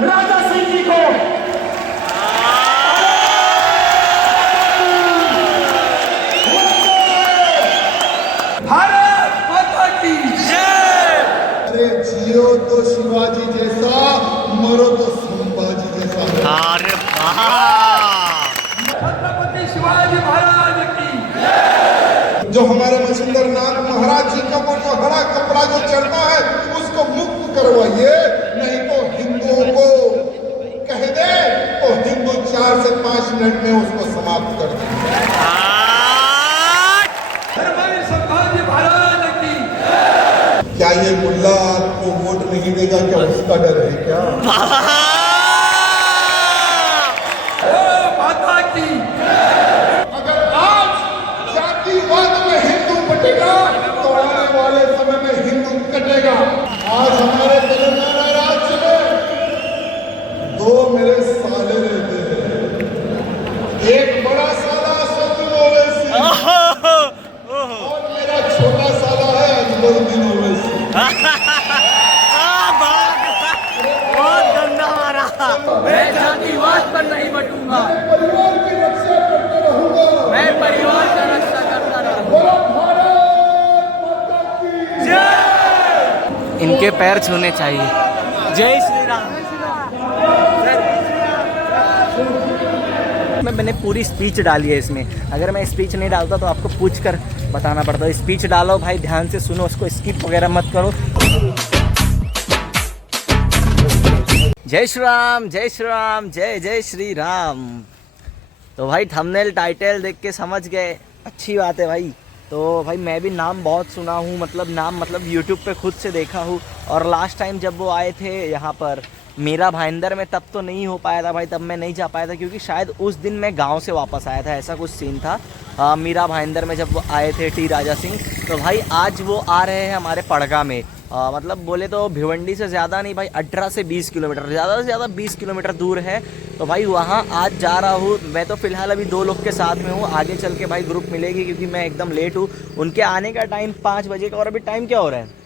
राजा सिंह जी को। भारत माता की जय। अरे जियो तो शिवाजी जैसा, मरो तो संभाजी जैसा। अरे वाह, छत्रपति शिवाजी महाराज की जय। जो हमारे मसिंदर नाथ महाराज जी का वो जो हरा कपड़ा जो चढ़ता है उसको मुक्त करवाइए, नहीं तो हिंदुओं को कह दे तो हिंदू 4 से 5 मिनट में उसको समाप्त कर देंगे। छत्रपति संभाजी महाराज की जय। क्या ये मुल्ला आपको वोट नहीं देगा, क्या उसका डर है क्या? माता की जय। अगर आज जातिवाद में हिंदू बटेगा तो आने वाले समय में हिंदू कटेगा। आज हमारे तेलंगाना राज्य में 2 मेरे साले रहते हैं, एक बड़ा साला असदुद्दीन ओवैसी और मेरा छोटा साला है अजमलुद्दीन ओवैसी। बहुत गंदा मारा। मैं जातिवाद पर नहीं बटूंगा, परिवार की रक्षा करता रहूंगा, मैं परिवार का रक्षा करता रहूंगा। बोलो भारत माता की जय। इनके पैर छूने चाहिए। जय श्री राम। मैंने पूरी स्पीच डाली है इसमें, अगर मैं स्पीच नहीं डालता तो आपको पूछ कर बताना पड़ता। स्पीच डालो भाई, ध्यान से सुनो, उसको स्किप वगैरह मत करो। जय श्री राम, जय श्री राम, जय जय श्री राम। तो भाई थंबनेल टाइटल देख के समझ गए, अच्छी बात है भाई। तो भाई मैं भी नाम बहुत सुना हूँ, मतलब यूट्यूब पे खुद से देखा हूँ। और लास्ट टाइम जब वो आए थे यहाँ पर मीरा भाईंदर में, तब तो नहीं हो पाया था भाई, तब मैं नहीं जा पाया था क्योंकि शायद उस दिन मैं गांव से वापस आया था, ऐसा कुछ सीन था। मीरा भाईंदर में जब वो आए थे टी राजा सिंह, तो भाई आज वो आ रहे हैं हमारे पड़गा में। मतलब बोले तो भिवंडी से ज़्यादा नहीं भाई, 18 से 20 किलोमीटर, ज़्यादा से ज़्यादा 20 किलोमीटर दूर है। तो भाई वहाँ आज जा रहा हूँ मैं। तो फ़िलहाल अभी 2 लोग के साथ में हूँ, आगे चल के भाई ग्रुप मिलेगी क्योंकि मैं एकदम लेट हूँ। उनके आने का टाइम 5 बजे का, और अभी टाइम क्या हो रहा है?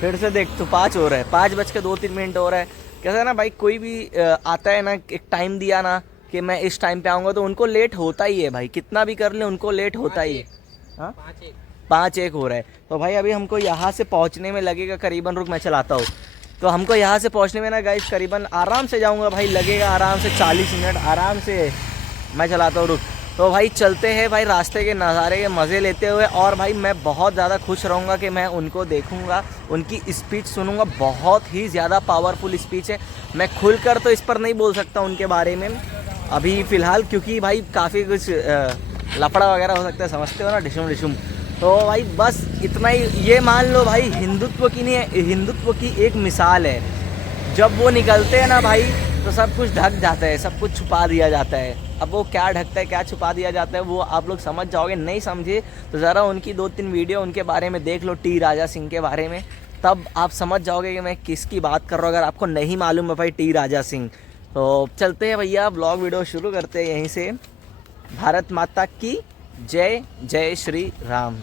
फिर से देख तो 5 हो रहा है, 5:02 हो रहा है। कैसा है ना भाई, कोई भी आता है ना, एक टाइम दिया ना कि मैं इस टाइम पे आऊँगा, तो उनको लेट होता ही है भाई, कितना भी कर ले उनको लेट होता ही है। हाँ 5:01 हो रहा है। तो भाई अभी हमको यहाँ से पहुँचने में लगेगा करीबन, रुक मैं चलाता हूँ। तो हमको यहाँ से पहुँचने में ना गाइस करीबन, आराम से जाऊँगा भाई, लगेगा आराम से 40 मिनट, आराम से मैं चलाता हूँ, रुक। तो भाई चलते हैं भाई, रास्ते के नज़ारे के मज़े लेते हुए। और भाई मैं बहुत ज़्यादा खुश रहूँगा कि मैं उनको देखूँगा, उनकी स्पीच सुनूँगा, बहुत ही ज़्यादा पावरफुल स्पीच है। मैं खुलकर तो इस पर नहीं बोल सकता उनके बारे में अभी फ़िलहाल, क्योंकि भाई काफ़ी कुछ लफड़ा वगैरह हो सकता है, समझते हो ना, डिशुम डिशुम। तो भाई बस इतना ही, ये मान लो भाई हिंदुत्व की नहीं, हिंदुत्व की एक मिसाल है। जब वो निकलते हैं ना भाई तो सब कुछ ढक जाता है, सब कुछ छुपा दिया जाता है। अब वो क्या ढकता है, क्या छुपा दिया जाता है, वो आप लोग समझ जाओगे। नहीं समझे तो ज़रा उनकी 2-3 वीडियो उनके बारे में देख लो, टी राजा सिंह के बारे में, तब आप समझ जाओगे कि मैं किसकी बात कर रहा हूँ, अगर आपको नहीं मालूम है भाई टी राजा सिंह। तो चलते हैं भैया, ब्लॉग वीडियो शुरू करते हैं यहीं से। भारत माता की जय, जय श्री राम।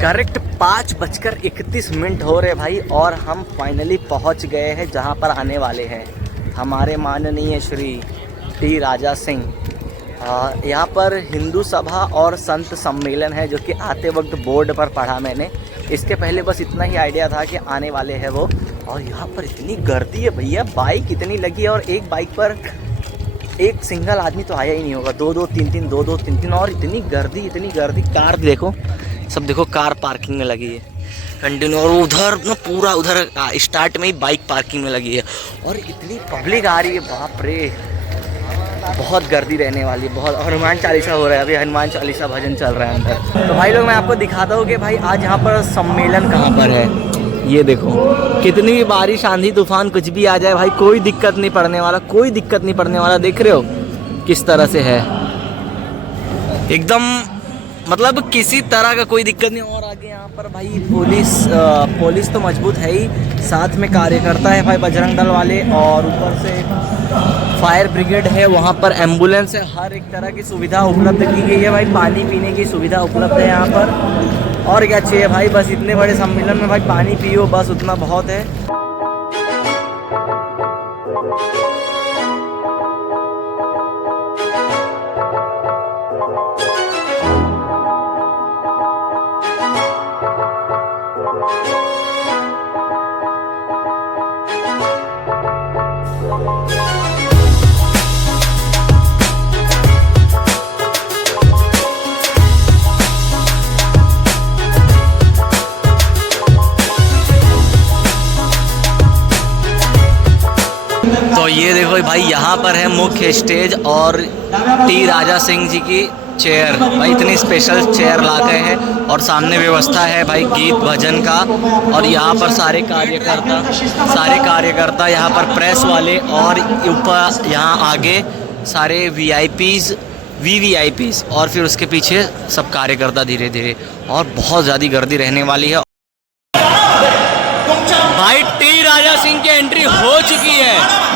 करेक्ट 5:31 हो रहे भाई, और हम फाइनली पहुंच गए हैं जहां पर आने वाले हैं हमारे माननीय श्री टी राजा सिंह। यहाँ पर हिंदू सभा और संत सम्मेलन है, जो कि आते वक्त बोर्ड पर पढ़ा मैंने। इसके पहले बस इतना ही आइडिया था कि आने वाले हैं वो। और यहाँ पर इतनी गर्दी है भैया, बाइक इतनी लगी है, और एक बाइक पर एक सिंगल आदमी तो आया ही नहीं होगा, 2-2 3-3 2-2 3-3, और इतनी गर्दी। कार देखो, सब देखो, कार पार्किंग में लगी है कंटिन्यू, और उधर ना पूरा उधर स्टार्ट में ही बाइक पार्किंग में लगी है, और इतनी पब्लिक आ रही है, बाप रे, बहुत गर्दी रहने वाली है, बहुत। हनुमान चालीसा हो रहा है अभी, हनुमान चालीसा भजन चल रहा है अंदर। तो भाई लोग मैं आपको दिखाता हूँ कि भाई आज यहाँ पर सम्मेलन कहाँ पर है। ये देखो, कितनी भी बारिश, आंधी तूफान, कुछ भी आ जाए भाई, कोई दिक्कत नहीं पड़ने वाला, देख रहे हो किस तरह से है, एकदम मतलब किसी तरह का कोई दिक्कत नहीं। और आगे यहाँ पर भाई पुलिस तो मजबूत है ही, साथ में कार्यकर्ता है भाई बजरंग दल वाले, और ऊपर से फायर ब्रिगेड है, वहाँ पर एम्बुलेंस है, हर एक तरह की सुविधा उपलब्ध की गई है भाई, पानी पीने की सुविधा उपलब्ध है यहाँ पर। और क्या चाहिए भाई, बस इतने बड़े सम्मेलन में भाई पानी पियो, बस उतना बहुत है। तो ये देखो भाई, यहाँ पर है मुख्य स्टेज और टी राजा सिंह जी की चेयर। भाई इतनी स्पेशल चेयर ला गए हैं और सामने व्यवस्था है भाई गीत भजन का। और यहाँ पर सारे कार्यकर्ता यहाँ पर प्रेस वाले और ऊपर यहाँ आगे सारे वीवीआईपीज और फिर उसके पीछे सब कार्यकर्ता धीरे धीरे, और बहुत ज़्यादा गर्दी रहने वाली है। भाई टी राजा सिंह की एंट्री हो चुकी है।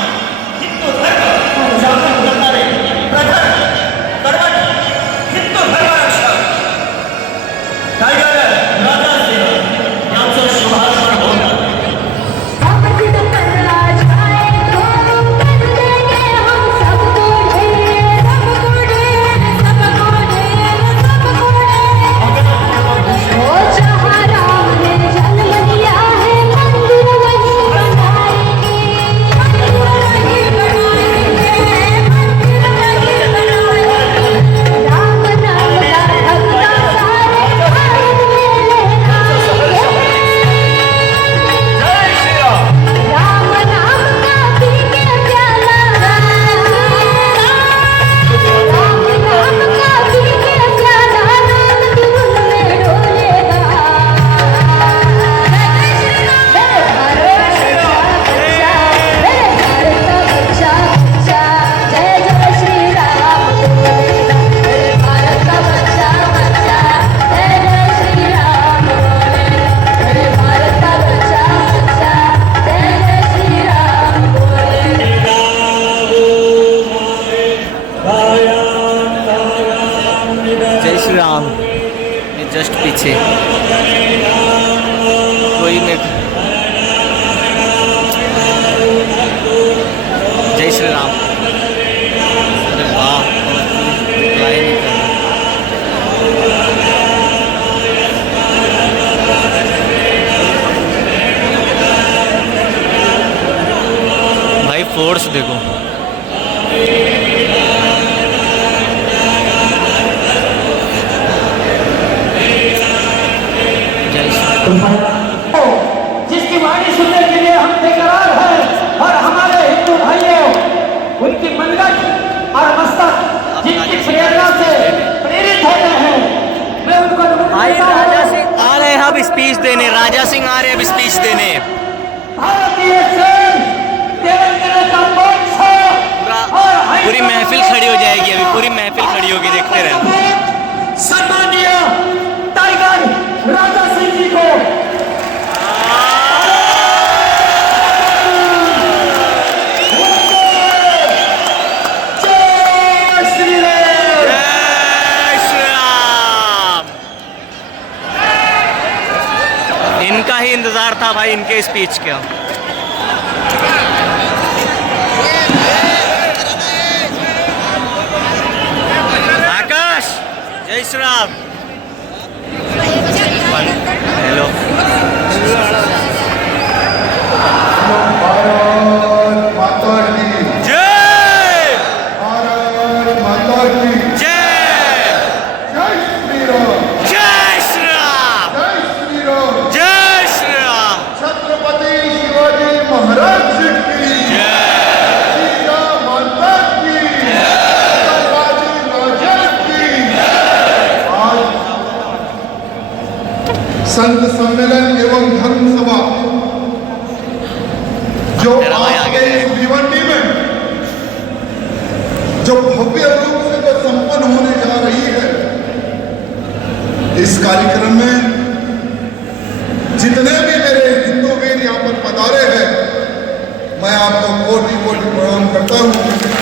जस्ट पीछे कोई में जय श्री राम। अरे वाह, रिप्लाई नहीं कर भाई, फोर्स देखो। जिसकी वाणी सुनने के लिए हम बेकरार हैं और हमारे हिंदू भाइयों उनकी मनगट और मस्तक जिनकी प्रेरणा से प्रेरित होते हैं, मैं उनको भाई राजा सिंह आ रहे हैं अब स्पीच देने, राजा सिंह आ रहे हैं अब स्पीच देने। भारतीय सेना तेलंगाना का मोर्चा और पूरी महफिल खड़ी हो जाएगी, अभी पूरी महफिल खड़ी होगी, देखते रहना। सम्मानीय टाइगर राजा सिंह जी को जय श्री राम। जय श्री राम। इनका ही इंतजार था भाई, इनके स्पीच का। आकाश, जय श्री राम। हेलो। भारत माता की जय। भारत माता की जय। जय श्री राम। जय श्री राम। जय श्री राम। जय श्री राम। छत्रपति शिवाजी महाराज की जय। सीता माता की जय। शिवाजी राजा की आज संत सम्मेलन एवं धर्म सभा जो आपके इस भिवंडी में जो भव्य रूप से तो संपन्न होने जा रही है, इस कार्यक्रम में जितने भी मेरे हिंदू वीर यहाँ पर पधारे हैं, मैं आपको कोटि कोटि प्रणाम करता हूँ,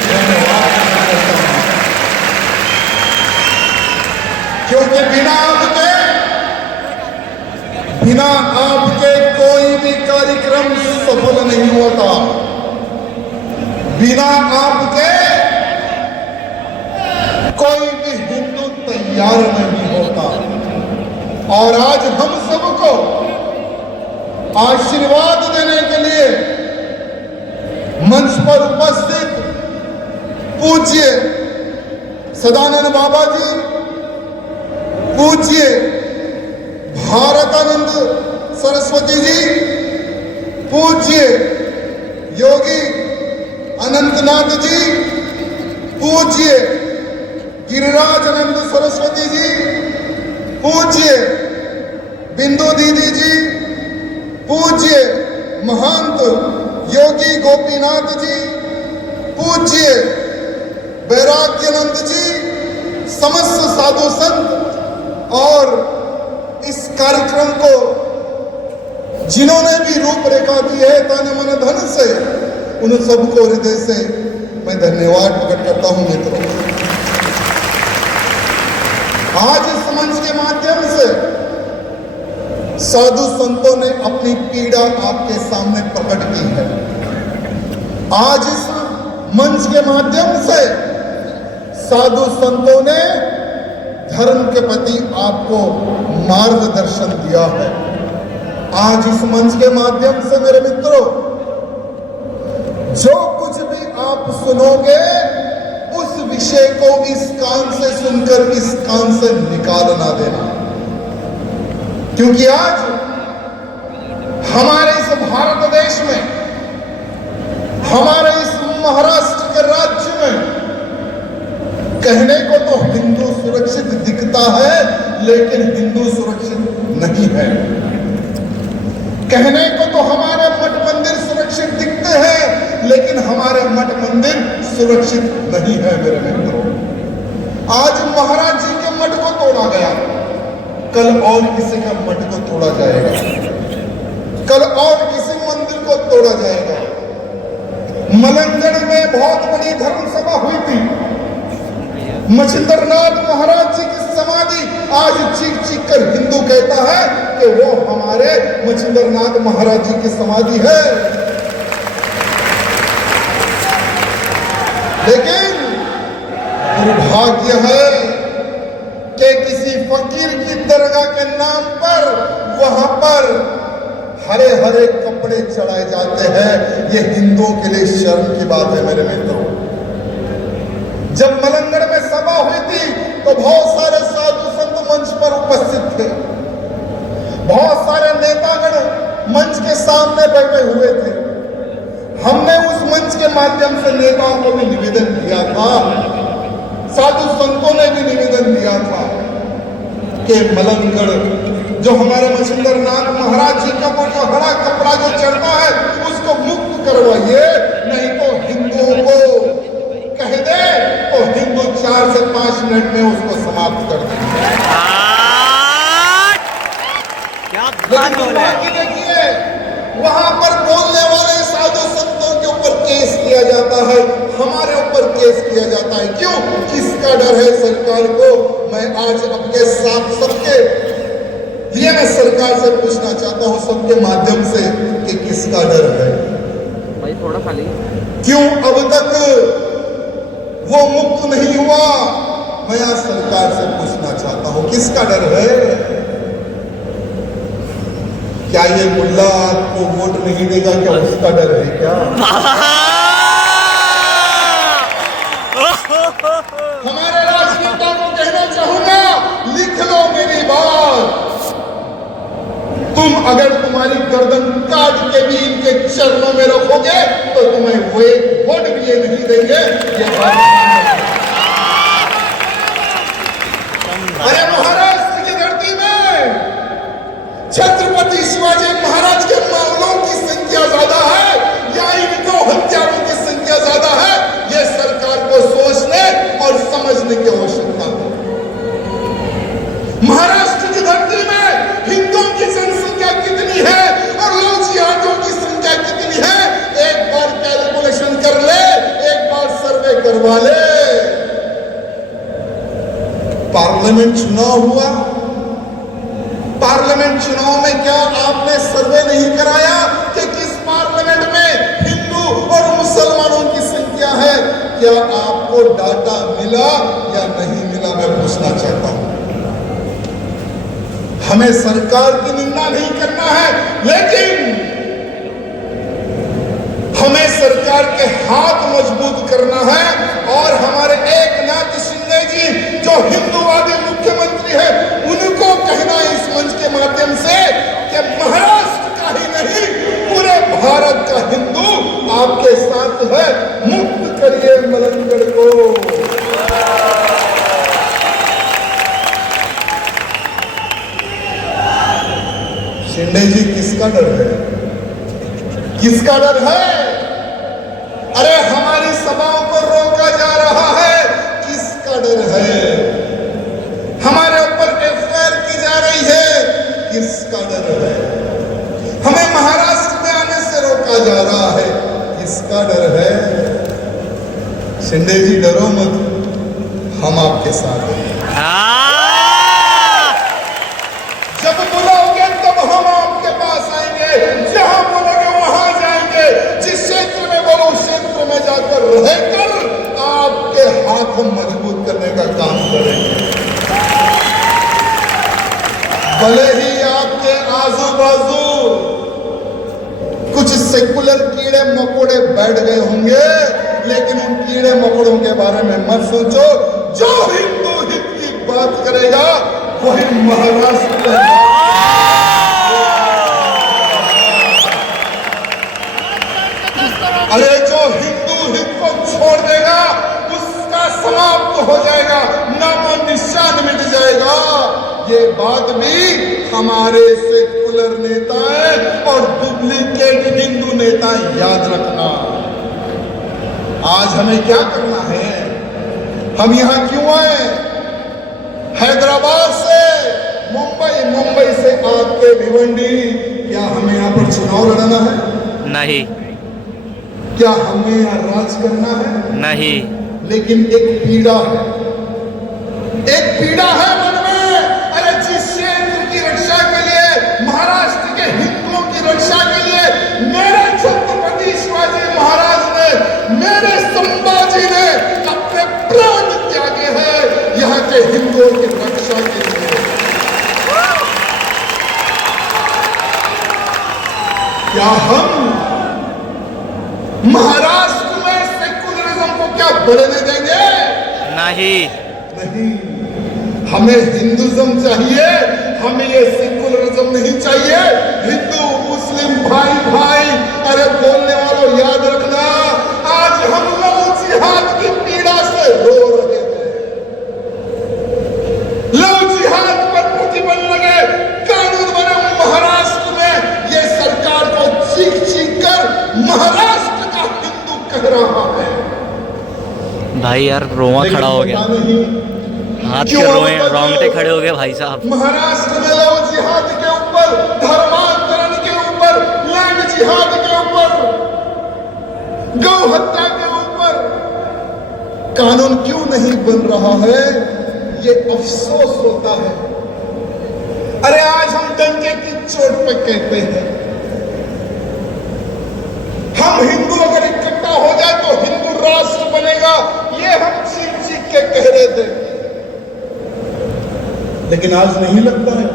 धन्यवाद करता हूँ। क्योंकि बिना आपके बिना आपके कोई भी कार्यक्रम सफल नहीं होता। बिना आपके कोई भी हिंदू तैयार नहीं होता। और आज हम सबको आशीर्वाद देने के लिए मंच पर उपस्थित पूज्य सदानंद बाबा जी, पूज्य भारतानंद सरस्वती जी, पूज्य योगी अनंतनाथ जी, पूज्य गिरिराजानंद सरस्वती जी, पूज्य बिंदु दीदी जी, पूज्य महंत योगी गोपीनाथ जी, पूज्य वैराग्यानंद जी, समस्त साधु संत और इस कार्यक्रम को जिन्होंने भी रूपरेखा दी है तन मन धन से, उन सबको हृदय से मैं धन्यवाद प्रकट करता हूं। मित्रों, आज इस मंच के माध्यम से साधु संतों ने अपनी पीड़ा आपके सामने प्रकट की है। आज इस मंच के माध्यम से साधु संतों ने धर्म के प्रति आपको मार्गदर्शन दिया है। आज इस मंच के माध्यम से मेरे मित्रों, जो कुछ भी आप सुनोगे उस विषय को इस कान से सुनकर इस कान से निकाल ना देना, क्योंकि आज हमारे इस भारत देश में, हमारे इस महाराष्ट्र के राज्य में कहने को तो हिंदू सुरक्षित दिखता है, लेकिन हिंदू सुरक्षित नहीं है। कहने को तो हमारे मठ मंदिर सुरक्षित दिखते हैं, लेकिन हमारे मठ मंदिर सुरक्षित नहीं है। मेरे मित्रों, आज महाराज जी के मठ को तोड़ा गया, कल और किसी का मठ को तोड़ा जाएगा, कल और किसी मंदिर को तोड़ा जाएगा। मलंगड़ में बहुत बड़ी धर्म सभा हुई थी। मछिंद्रनाथ महाराज जी की समाधि आज चीख चीख कर हिंदू कहता है कि वो हमारे मछिंद्रनाथ महाराज जी की समाधि है। लेकिन दुर्भाग्य है कि किसी फकीर की दरगाह के नाम पर वहां पर हरे हरे कपड़े चढ़ाए जाते हैं। ये हिंदुओं के लिए शर्म की बात है। मेरे मित्रों, जब मलंगड़ में सभा हुई थी तो बहुत सारे साधु संत मंच पर उपस्थित थे, बहुत सारे नेतागण मंच के सामने बैठे हुए थे। हमने उस मंच के माध्यम से नेताओं को भी निवेदन किया था, साधु संतों ने भी निवेदन दिया था कि मलंगड़ जो हमारे मछिंद्रनाथ महाराज जी का वो जो हरा कपड़ा जो चढ़ता है उसको मुक्त करवाइए, नहीं तो हिंदुओं को कह दे तो हिंदू 4 से 5 मिनट में उसको समाप्त कर देंगे। लेकिन देखिए, वहां पर बोलने वाले साधु संतों के ऊपर केस किया जाता है, हमारे ऊपर केस किया जाता है। क्यों? किसका डर है सरकार को? मैं आज आपके साथ सबके लिए मैं सरकार से पूछना चाहता हूं, सबके माध्यम से, कि किसका डर है? भाई थोड़ा खाली क्यों अब तक वो मुक्त नहीं हुआ? मैं आज सरकार से पूछना चाहता हूं, किसका डर है? क्या ये मुल्ला आपको वोट नहीं देगा, क्या उसका डर है क्या? हमारे राजनेता को कहना चाहूंगा, लिख लो मेरी बात। तुम अगर तुम्हारी गर्दन काट के भी इनके चरणों में रखोगे तो तुम्हें वो एक वोट भी ये नहीं देंगे। ये अरे महाराष्ट्र की धरती में छत्रपति शिवाजी महाराज के मामलों की संख्या ज्यादा है या इनको हत्यारों की संख्या ज्यादा है? ये सरकार को सोचने और समझने की आवश्यकता है। महाराष्ट्र की धरती में हिंदुओं की जनसंख्या कितनी है और लोग जिहादियों की संख्या कितनी है? एक बार कैलकुलेशन कर ले, एक बार सर्वे करवा ले। पार्लियामेंट चुनाव हुआ, पार्लियामेंट चुनाव में क्या क्या आपको डाटा मिला या नहीं मिला, मैं पूछना चाहता हूं। हमें सरकार की निंदा नहीं करना है, लेकिन हमें सरकार के हाथ मजबूत करना है और हमारे एकनाथ शिंदे जी जो हिंदूवादी मुख्यमंत्री है, उनको कहना इस मंच के माध्यम से कि महाराष्ट्र का ही नहीं पूरे भारत का हिंदू आपके साथ है। मुक्त करिए मलंगड़ को। शिंदे जी, किसका डर है? किसका डर है? अरे हमारी सभाओं को रोका जा रहा है, किसका डर है? हमारे ऊपर एफआईआर की जा रही है, किसका डर है? हमें महाराष्ट्र में आने से रोका जा रहा है, किसका डर है? शिंदे जी, डरो मत, हम आपके साथ हैं। जब बुलाओगे तब हम आपके पास आएंगे, जहां बोलोगे वहां जाएंगे, जिस क्षेत्र में बोलो उस क्षेत्र में जाकर रहकर आपके हाथ हम मजबूत करने का काम करेंगे। भले ही आपके आजू बाजू कुछ सेकुलर कीड़े मकोड़े बैठ गए होंगे, लेकिन उन कीड़े मकोड़ों के बारे में मत सोचो। जो हिंदू हित की बात करेगा वही महाराष्ट्र में। अरे जो हिंदू हित को छोड़ देगा उसका समाप्त हो जाएगा, नामो निशान मिट जाएगा। ये बात भी हमारे सेकुलर नेताएं और डुप्लीकेट हिंदू नेता याद रखना। आज हमें क्या करना है? हम यहां क्यों आए? हैदराबाद से मुंबई, मुंबई से आपके भिवंडी, क्या हमें यहां पर चुनाव लड़ना है? नहीं। क्या हमें यहां राज करना है? नहीं। लेकिन एक पीड़ा है, एक पीड़ा है मन में। अरे जिस क्षेत्र की रक्षा के लिए, महाराष्ट्र के हिंदुओं की रक्षा के लिए मेरे छत्रपति शिवाजी महाराज ने, मेरे संभाजी ने अपने प्राण त्यागे हैं यहाँ के हिंदुओं की रक्षा के लिए। क्या हम महाराष्ट्र में सेकुलरिज्म को क्या बढ़ने देंगे? नहीं। नहीं, हमें हिंदुइज्म चाहिए, हमें ये सेकुलरिज्म नहीं चाहिए। हिंदू मुस्लिम भाई भाई, अरे बोलने वालों याद रखना, आज हम लोग जिहाद की पीड़ा से रो रहे हैं। लव जिहाद पर प्रतिबंध लगे, कानून बने महाराष्ट्र में, ये सरकार को चीख चीख कर महाराष्ट्र का हिंदू कह रहा है। भाई यार रोआ खड़ा हो गया, हाथ के रोंगटे खड़े हो गए भाई साहब। महाराष्ट्र में लव जिहाद के ऊपर, धर्मांतरण के ऊपर, लैंड जिहाद के ऊपर, गौ हत्या के ऊपर कानून क्यों नहीं बन रहा है? ये अफसोस होता है। अरे आज हम डंके की चोट पे कहते हैं, हम हिंदू अगर इकट्ठा हो जाए तो हिंदू राष्ट्र बनेगा, ये हम चीख चीख के कह रहे थे। लेकिन आज नहीं लगता है,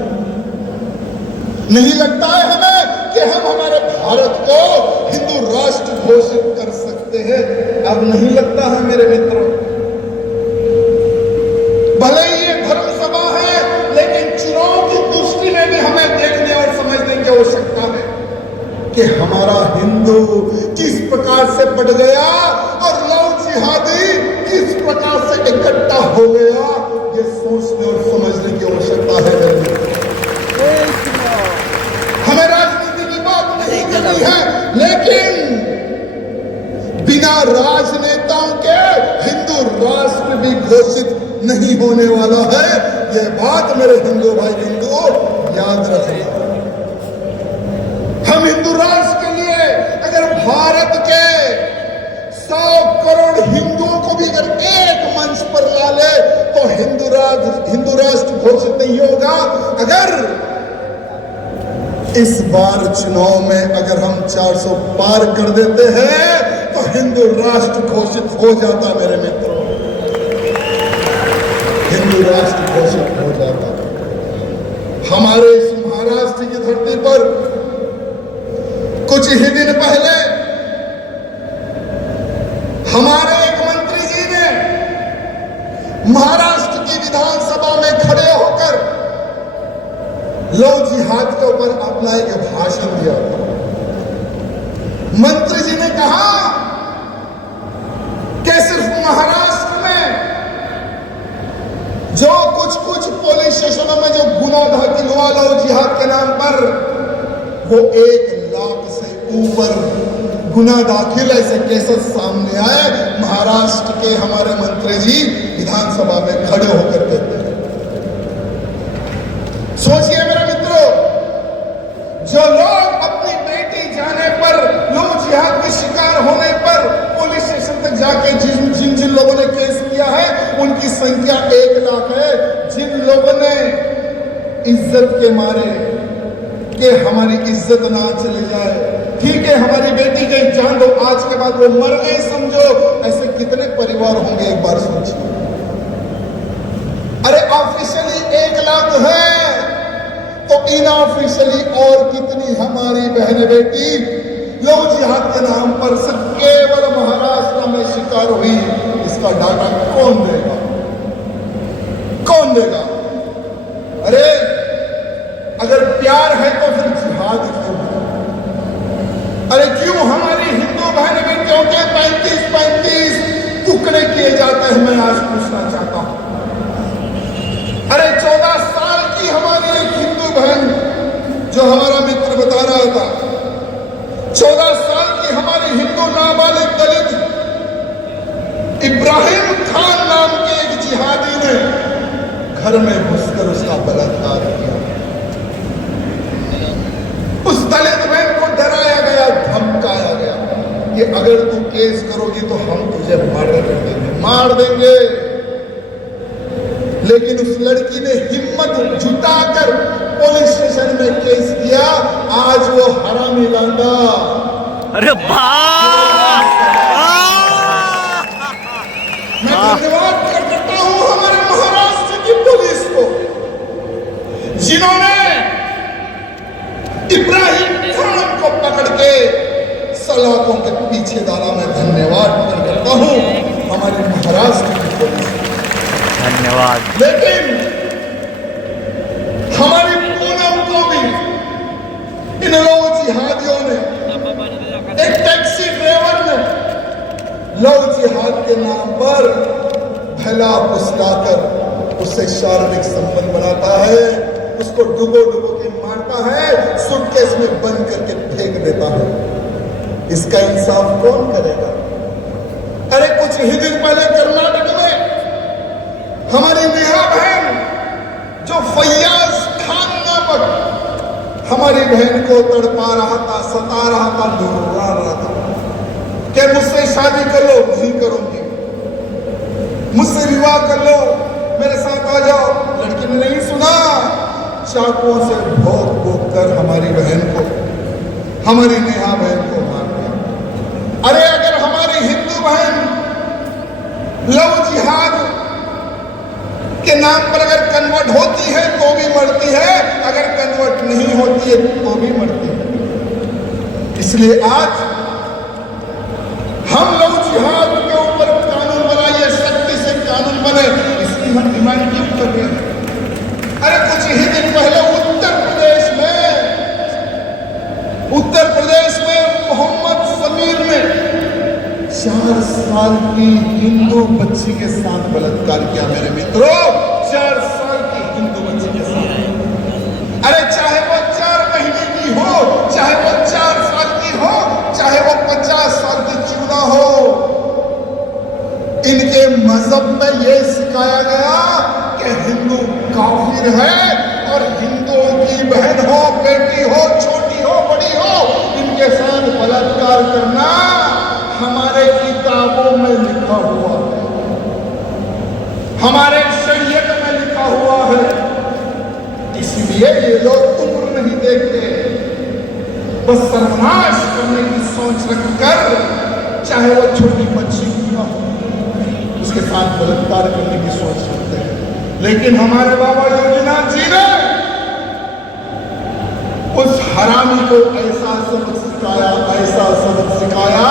नहीं लगता है हमें कि हम हमारे भारत को हिंदू राष्ट्र घोषित कर सकते हैं। अब नहीं लगता है मेरे मित्रों। भले ही ये धर्म सभा है, लेकिन चुनाव की दृष्टि में भी हमें देखने और समझने की आवश्यकता है कि हमारा हिंदू किस प्रकार से बढ़ गया और लव जिहादी किस प्रकार से इकट्ठा हो गया। ये सोचने और समझने की आवश्यकता है। हमें राजनीति की बात नहीं करनी है, लेकिन बिना राजनेताओं के हिंदू राष्ट्र भी घोषित नहीं होने वाला है। ये बात मेरे हिंदू भाई हिंदुओं याद रखना। हम हिंदू राष्ट्र के लिए अगर भारत के 100 करोड़ हिंदुओं को भी अगर एक मंच पर ला ले तो हिंदू राष्ट्र घोषित नहीं होगा। अगर इस बार चुनाव में अगर हम 400 पार कर देते हैं तो हिंदू राष्ट्र घोषित हो जाता मेरे मित्रों, हिंदू राष्ट्र घोषित हो जाता। हमारे इस महाराष्ट्र की धरती पर कुछ ही दिन पहले हमारे एक मंत्री जी ने महाराष्ट्र की विधानसभा में खड़े होकर लव जिहाद के ऊपर अपना एक भाषण दिया था। मंत्री जी ने कहा कि सिर्फ महाराष्ट्र में जो कुछ पुलिस स्टेशनों में जो गुना दाखिल हुआ लव जिहाद के नाम पर, वो 1 लाख से ऊपर गुना दाखिल ऐसे केसेस सामने आए। महाराष्ट्र के हमारे मंत्री जी विधानसभा में खड़े होकर कहते हैं। सोचिए मेरे मित्रों, जो लोग अपनी बेटी जाने पर, लव जिहाद के शिकार होने पर पुलिस स्टेशन तक जाके जिन जिन लोगों ने केस किया है उनकी संख्या 1 लाख है। जिन लोगों ने इज्जत के मारे कि हमारी इज्जत ना चली जाए, ठीक है हमारी बेटी की जान दो, आज के बाद वो मर गई समझो, ऐसे कितने परिवार होंगे एक बार सोचिए। अरे ऑफिशियली 1 लाख है तो इनऑफिशियली और कितनी हमारी बहन बेटी लव जिहाद के नाम पर सिर्फ केवल महाराष्ट्र में शिकार हुई, इसका डाटा कौन देगा, कौन देगा? अरे अगर प्यार है तो फिर जिहाद क्यों? अरे क्यों हमारी हिंदू बहन बेटियों के 35 टुकड़े किए जाते हैं? मैं आज पूछना चाहता हूं। अरे 14 साल की हमारी एक हिंदू बहन, जो हमारा मित्र बता रहा था, 14 साल की हमारी हिंदू नाबालिग दलित इब्राहिम खान नाम के एक जिहादी ने घर में घुसकर उसका बलात्कार किया। उस दलित बहन को डराया गया, धमकाया गया कि अगर तू केस करोगी तो हम तुझे मर्डर कर देंगे, मार देंगे। लेकिन उस लड़की ने हिम्मत जुटाकर पुलिस स्टेशन में केस किया। आज वो हरामी लांडा। अरे मैं धन्यवाद करता हूं हमारे महाराष्ट्र की पुलिस को, जिन्होंने इब्राहिम खान को पकड़ के सलाखों के पीछे डाला। मैं धन्यवाद करता हूं हमारे महाराष्ट्र की पुलिस को। धन्यवाद। लेकिन हमारी पूनम को भी इन लव जिहादियों ने, एक टैक्सी ड्राइवर ने लव जिहाद के नाम पर भला फुसलाकर उससे शारीरिक संबंध बनाता है, उसको डुबो के मारता है, सूटकेस में बंद करके फेंक देता है। इसका इंसाफ कौन करेगा? अरे कुछ ही दिन पहले कर्नाटक में हमारी नेहा बहन, जो फैयाज खान नामक हमारी बहन को तड़पा रहा था, सता रहा था, डरा रहा था कि मुझसे शादी कर लो, नहीं करूंगी, मुझसे विवाह कर लो, मेरे साथ आ जाओ। लड़की ने नहीं सुना, चाकुओं से भोंक कर हमारी बहन को, हमारी नेहा बहन को मार दिया। अरे अगर हमारी हिंदू बहन लव जिहाद के नाम पर अगर कन्वर्ट होती है तो भी मरती है, अगर कन्वर्ट नहीं होती है तो भी मरती है। इसलिए आज हम लव जिहाद के ऊपर कानून बनाइए, सख्ती से कानून बने, इसकी हम डिमांड क्यों कर रहे हैं? अरे कुछ ही दिन पहले उत्तर प्रदेश में मोहम्मद समीर ने 4 साल की हिंदू बच्ची के साथ बलात्कार किया। मेरे मित्रों, 4 साल की हिंदू बच्ची के साथ। अरे चाहे वो 4 महीने की हो, चाहे वो 4 साल की हो, चाहे वो 50 साल की क्यों ना हो, इनके मजहब में यह सिखाया गया कि हिंदू काफिर है और हिंदुओं की बहन हो, बेटी हो, छोटी हो, बड़ी हो, इनके साथ बलात्कार करना हमारे किताबों में लिखा हुआ है, हमारे शरीयत में लिखा हुआ है। इसलिए ये लोग उम्र नहीं देखते, बस सर्वनाश करने की सोच रखकर चाहे वो छोटी बच्ची क्यों ना हो, उसके साथ बलात्कार करने की सोच रखते हैं। लेकिन हमारे बाबा योगीनाथ जी ने उस हरामी को ऐसा सबक सिखाया, ऐसा सबक सिखाया,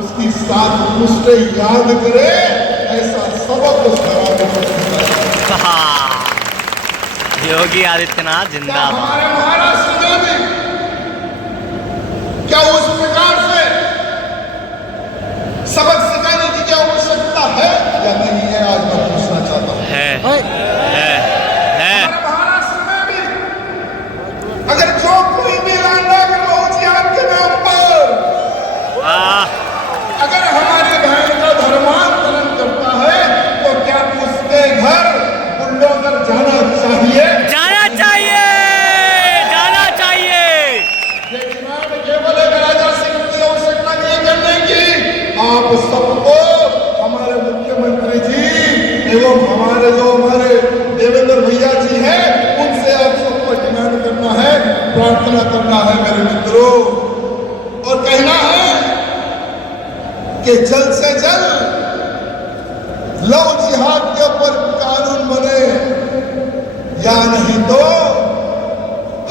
उसकी 7 पुश्ते याद करे, ऐसा सबक उस हरामी को सिखाया। योगी आदित्यनाथ जिंदाबाद। हमारे महाराष्ट्र में भी क्या उस प्रकार से सबक सिखाने की क्या आवश्यकता है या नहीं है, आज मैं पूछना चाहता हूं। है। हमारे महाराष्ट्र में भी अगर जो कोई भी लांडा करो जिहाद के नाम पर, अगर हमारे बहन का धर्मांतरण करता है तो क्या उसके घर बुलडोजर जाना चाहिए? जाना चाहिए, जाना चाहिए। ये डिमांड केवल एक राजा सिंह की आवश्यकता नहीं करने की, आप सबको, हमारे मुख्यमंत्री जी एवं हमारे देवेंद्र भैया जी हैं, उनसे आप सबको डिमांड करना है, प्रार्थना करना है मेरे मित्रों, और कहना है कि जल्द से जल्द लव जिहाद के ऊपर कानून बने, या नहीं तो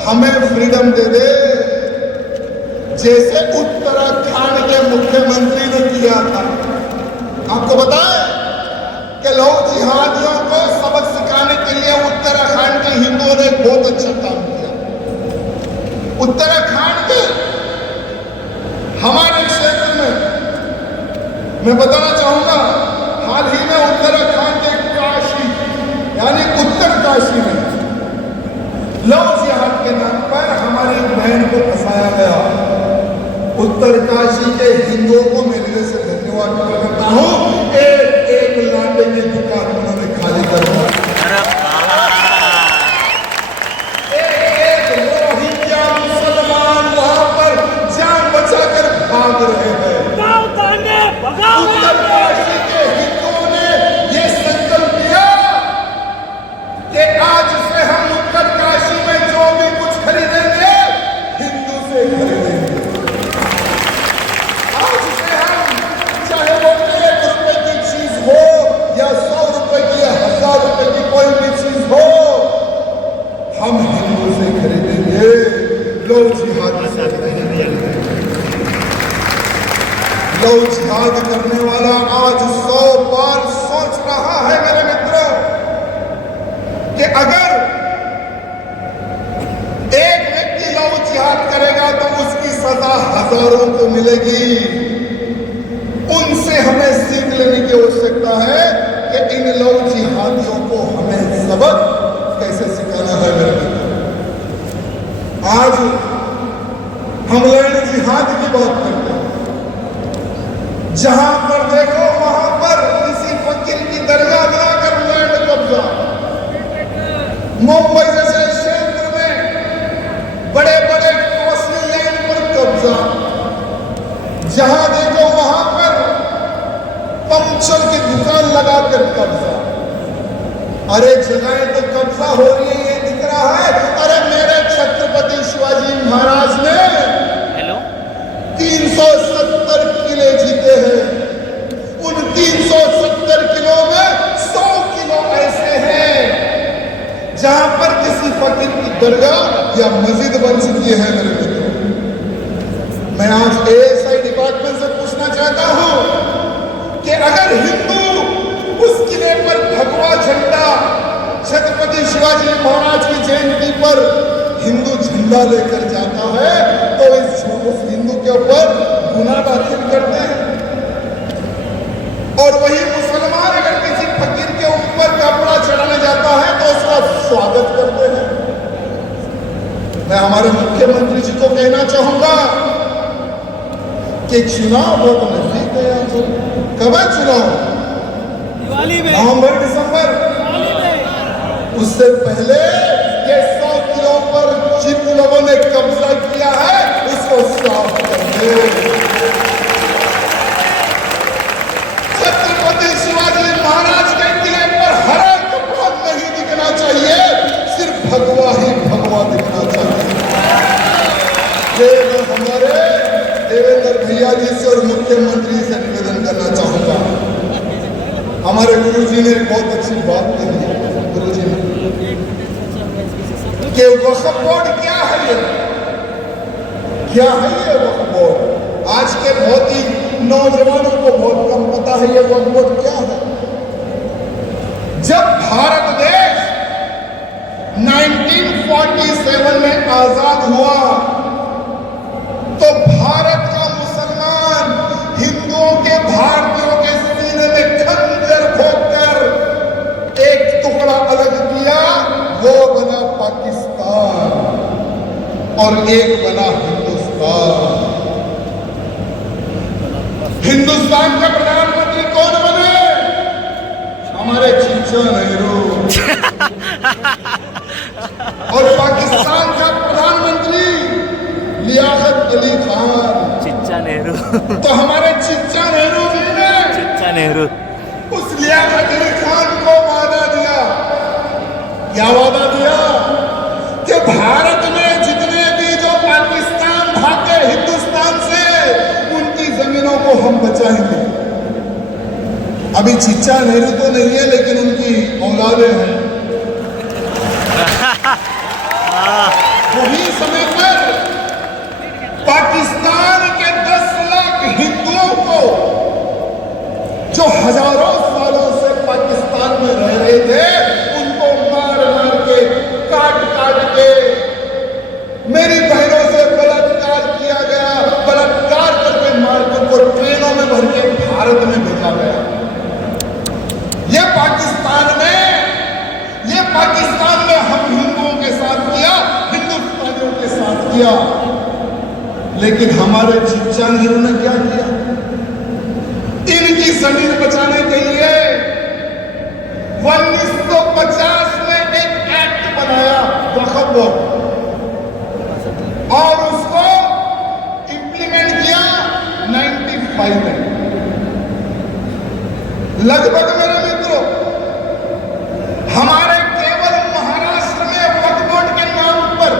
हमें फ्रीडम दे दे, जैसे उत्तराखंड के मुख्यमंत्री ने किया था। आपको बताएं कि लव जिहादियों को सबक सिखाने के लिए उत्तराखंड के हिंदुओं ने बहुत अच्छा काम किया। उत्तराखंड के हमारे क्षेत्र में मैं बताना चाहूंगा, हाल ही में उत्तराखंड के काशी यानी उत्तर काशी में लव जिहाद के नाम पर हमारी बहन को फंसाया गया। उत्तर काशी के हिंदुओं को मैं दिल से धन्यवाद करता हूं, एक लांडे की दुकान उन्होंने खाली कर दी। एक रोहिंग्या मुसलमान वहां पर जान बचाकर भाग रहे हैं। उत्तर काशी के हिंदुओं ने यह संकल्प लिया कि आज से हम उत्तर काशी में जो भी कुछ खरीदेंगे हिंदू से खरीदेंगे। आज से हम, चाहे वो 1 रुपए की चीज हो या 100 रुपए की या 1000 रुपए की कोई भी चीज हो, हम हिंदू से खरीदेंगे, लोग जिहाद से खरीदेंगे। लोग जिहाद करने वाला आज 100 बार सोच रहा है मेरे मित्रों कि अगर एक व्यक्ति लव जिहाद करेगा तो उसकी सजा हजारों को मिलेगी। उनसे हमें सीख लेने की आवश्यकता है कि इन लव जिहादियों को हमें सबक कैसे सिखाना है मेरे मित्रों। आज हम लैंड जिहाद की बात करते हैं, जहां पर देखो वहां पर किसी फकीर की दरगाह बनाकर लैंड कब्जा। मुंबई जैसे क्षेत्र में बड़े बड़े कॉस्टली लैंड पर कब्जा, जहां देखो वहां पर पंक्चर की दुकान लगाकर कब्जा। अरे जगहें तो कब्जा हो रही है, ये दिख रहा है। अरे मेरे छत्रपति शिवाजी महाराज ने 370 किले जीते हैं। उन 370 किलो में 100 किलो ऐसे हैं जहां पर किसी फकीर की दरगाह या मस्जिद बन चुकी है मेरे मित्रों। मैं आज एएसआई डिपार्टमेंट से पूछना चाहता हूं कि अगर हिंदू उस किले पर भगवा झंडा, छत्रपति शिवाजी महाराज की जयंती पर हिंदू झंडा लेकर जाता है तो उस हिंदू के ऊपर गुनाह दाखिल करते हैं। और वही मुसलमान अगर किसी फकीर के ऊपर कपड़ा चढ़ाने जाता है तो उसका स्वागत करते हैं। मैं हमारे मुख्यमंत्री जी को कहना चाहूंगा कि चुनाव बहुत नजदीक है। कब है चुनाव? नवंबर दिसंबर। उससे पहले ये 100 किलो पर जिन लोगों ने कब्जा किया है उसको साफ कर दे। छत्रपति शिवाजी महाराज के किले पर हरा कपड़ा नहीं दिखना चाहिए, सिर्फ भगवा ही भगवा दिखना चाहिए। ये हमारे देवेंद्र भैया जी से और मुख्यमंत्री से निवेदन करना चाहूंगा। हमारे गुरुजी ने एक बहुत अच्छी बात कही है, गुरुजी ने, कि वक्फ बोर्ड क्या है ये, क्या है ये वक्फ बोर्ड। आज के बहुत ही नौजवानों को बहुत कम पता है ये वक्फ बोर्ड क्या है। जब भारत देश 1947 में आजाद हुआ तो भारत का मुसलमान हिंदुओं के, भारतीयों के सीने में खंजर ठोककर एक टुकड़ा अलग किया, वो बना पाकिस्तान और एक बना हिंदुस्तान। हिंदुस्तान का प्रधानमंत्री कौन बने? हमारे चिच्चा नेहरू। और पाकिस्तान का प्रधानमंत्री लियाकत अली खान। चिच्चा नेहरू। तो हमारे चिच्चा नेहरू जी ने, चिच्चा नेहरू, उस लियाकत अली खान को वादा दिया, क्या वादा दिया? कि भारत में जितने भी जो पाकिस्तान भागे हिंदुस्तान से, उनकी जमीनों को हम बचाएंगे। अभी चिच्चा नेहरू तो नहीं है, लेकिन उनकी औलादें हैं। वही समय पर पाकिस्तान के 10 लाख हिंदुओं को, जो हजारों सालों से पाकिस्तान में रह रहे थे, उनको मार मार के, काट काट के, मेरी बहनों से बलात्कार किया गया, बलात्कार करके मार के उनको ट्रेनों में भर के भारत में भेजा गया। ये पाकिस्तान में हम हिंदुओं के साथ किया, हिंदुस्तानियों के साथ किया। लेकिन हमारे चिच्चा नेहरू ने क्या किया? इनकी जमीन बचाने के लिए 1950 में एक एक्ट बनाया, वक्फ बोर्ड, और उसको इंप्लीमेंट किया 95 में। लगभग मेरे मित्रों, हमारे केवल महाराष्ट्र में वक्फ बोर्ड के नाम पर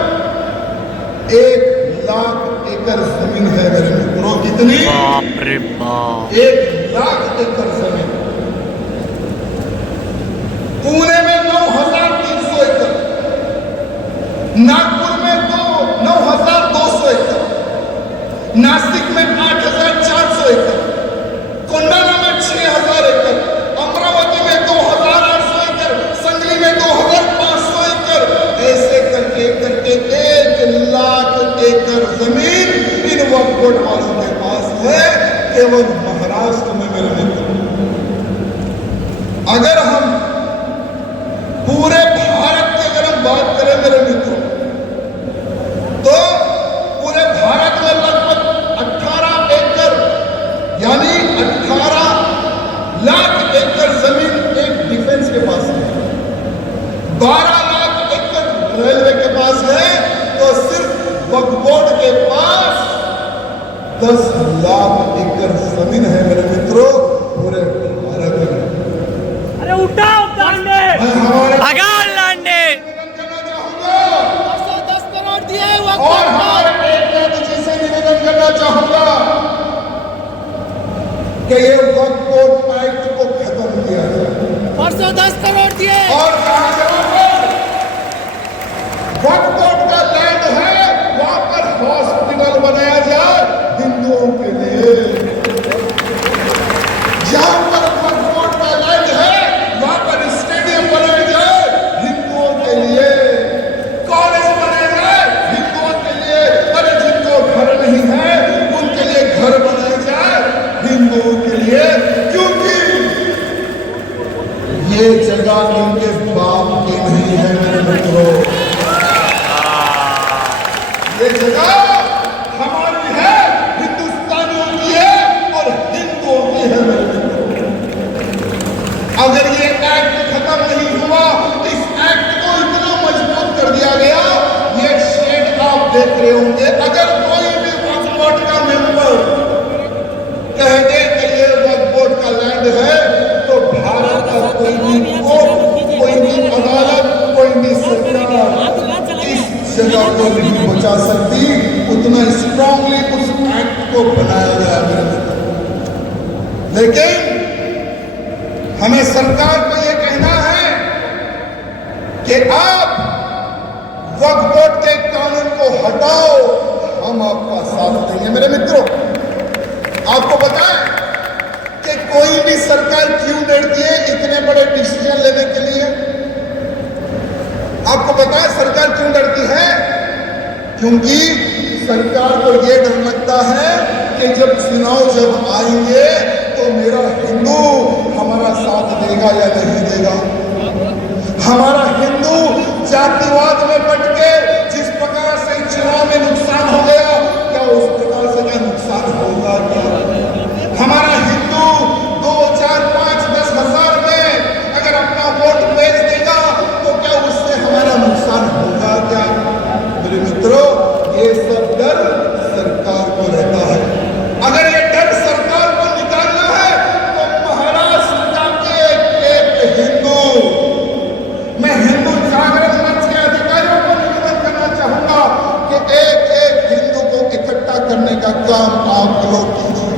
1 लाख एकड़ जमीन है मेरे मित्रों। कितनी? बाप रे बाप। 1 लाख एकड़ जमीन। पुणे में 9,300 एकड़, नागपुर में 9,200 एकड़, नासिक में 8,400 एकड़, कोंडाला में 6,000 एकड़, अमरावती में 2,800 एकड़, संगली में 2,500 एकड़, ऐसे करके 1 लाख एकड़ जमीन इन वक्फ बोर्ड वालों के पास है, केवल महाराष्ट्र में मेरे मित्र। अगर हम पूरे भारत की अगर हम बात करें मेरे मित्रों, तो पूरे भारत में लगभग 18 एकड़ यानी 18 लाख एकड़ जमीन एक डिफेंस के पास है, 12 लाख एकड़ रेलवे के पास है, तो सिर्फ वक्फ बोर्ड के पास 10 लाख एकड़ जमीन है मेरे मित्रों पूरे भारत में। अरे उठाओ डांडे, मैं हमारे भगाओ लांडे। निवेदन करना चाहूंगा 10 करोड़ दिए वक्फ और बोर्ड को। हमारे एक जी से निवेदन करना चाहूंगा कि ये वक्फ बोर्ड एक्ट को खत्म किया जाए। परसों 10 करोड़ दिए। और कहा वक्फ बोर्ड का लैंड है, वहां पर हॉस्पिटल बनाया जाए हिंदुओं के लिए। जहां पर वक्फ बोर्ड का लैंड है, वहां पर स्टेडियम बनाया जाए हिंदुओं के लिए, कॉलेज बनाया जाए हिंदुओं के लिए। अरे जिनको घर नहीं है उनके लिए घर बनाया जाए हिंदुओं के लिए, क्योंकि ये जगह उनके बाप की नहीं है मेरे मित्रों, ये जगह हमारी है, हिंदुस्तानियों की है और हिंदुओं की है मेरे मित्रों। अगर ये एक्ट खत्म नहीं हुआ, इस एक्ट को इतना मजबूत कर दिया गया, ये शेड आप देख रहे होंगे। अगर कोई भी वक्फ बोर्ड का मेंबर कह दे कि ये वक्फ बोर्ड का लैंड है, तो भारत का कोई भी कोर्ट, कोई भी अदालत, कोई भी सरकार इस जगह को नहीं बचा सकती। उतना स्ट्रांगली उस एक्ट को बनाया गया मेरे मित्र। लेकिन हमें सरकार को यह कहना है कि आप वक्फ बोर्ड के कानून को हटाओ, हम आपका साथ देंगे। मेरे मित्रों, आपको बताएं कि कोई भी सरकार क्यों डरती है इतने बड़े डिसीजन लेने के लिए? आपको बताएं सरकार क्यों डरती है? क्योंकि सरकार को यह डर लगता है कि जब आएंगे तो मेरा हिंदू हमारा साथ देगा या नहीं देगा। हमारा हिंदू जातिवाद में पट के जिस प्रकार से चुनाव में नुकसान हो गया, क्या उस प्रकार से क्या नुकसान होगा क्या? हमारा हिंदू 2, 4, 5, 10 हजार में अगर अपना वोट बेच देगा तो क्या उससे हमारा नुकसान होगा क्या? मेरे मित्रों, ये सब डर सरकार को रहता है। अगर ये डर सरकार को निकालना है तो महाराष्ट्र के एक हिंदू, मैं हिंदू जागरण मंच के अधिकारियों को निवेदन करना चाहूंगा कि एक हिंदू को इकट्ठा करने का काम आप लोग कीजिए।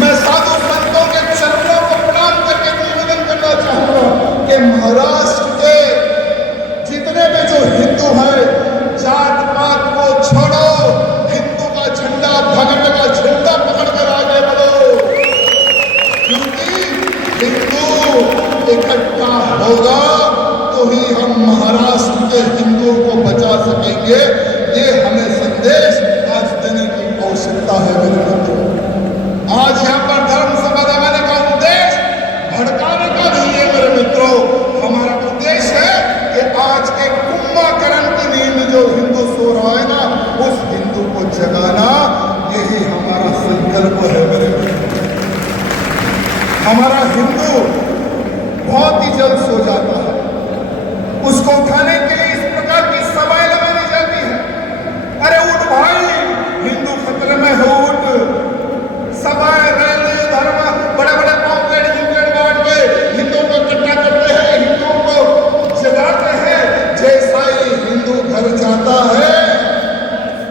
मैं साधु संतों के चरणों को प्रणाम करके निवेदन करना चाहूंगा कि महाराष्ट्र के जितने भी जो हिंदू हैं, जात पात को छोड़ो, हिंदू का झंडा, भगत का झंडा पकड़कर आगे बढ़ो, क्योंकि हिंदू इकट्ठा होगा तो ही हम महाराष्ट्र के हिंदुओं को बचा सकेंगे। ये हमें संदेश आज देने की आवश्यकता है मेरे मित्रों। आज यहाँ पर धर्म सभा लगाने का उद्देश्य भड़काने का नहीं है मेरे मित्रों। हमारा उद्देश्य है कि आज के कुंभकर्ण की नींद जो हिंदू सो रहा है ना, उस हिंदू को जगाना, यही हमारा संकल्प है मेरे मित्रों। हमारा हिंदू बहुत ही जल्द सो जाता है, उसको उठाने के लिए इस प्रकार की सभाएं लगाई जाती है। अरे उठ भाई, हिंदू खतरे में हो, उठ। सभाएं, रैली, धर्म, बड़े बड़े पॉम्पलेट बांट के हिंदुओं को इकट्ठा करते हैं, हिंदुओं को जगाते हैं। जैसा ही हिंदू घर जाता है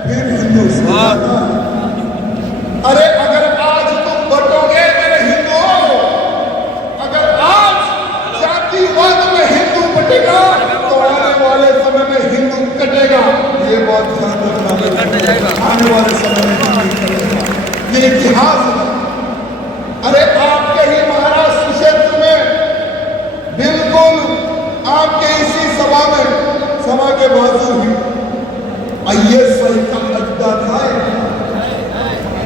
फिर हिंदू सो जाता है। अरे अगर आज तुम बटोगे मेरे हिंदुओं, अगर आज जातिवाद में हिंदू बटेगा तो आने वाले समय में हिंदू कटेगा। ये बात ध्यान रखना, आने वाले समय में हिंदू कटेगा, ये इतिहास है। अरे आपके ही महाराष्ट्र क्षेत्र में बिल्कुल आपके इसी सभा के बाजू ही ISI का अड्डा था।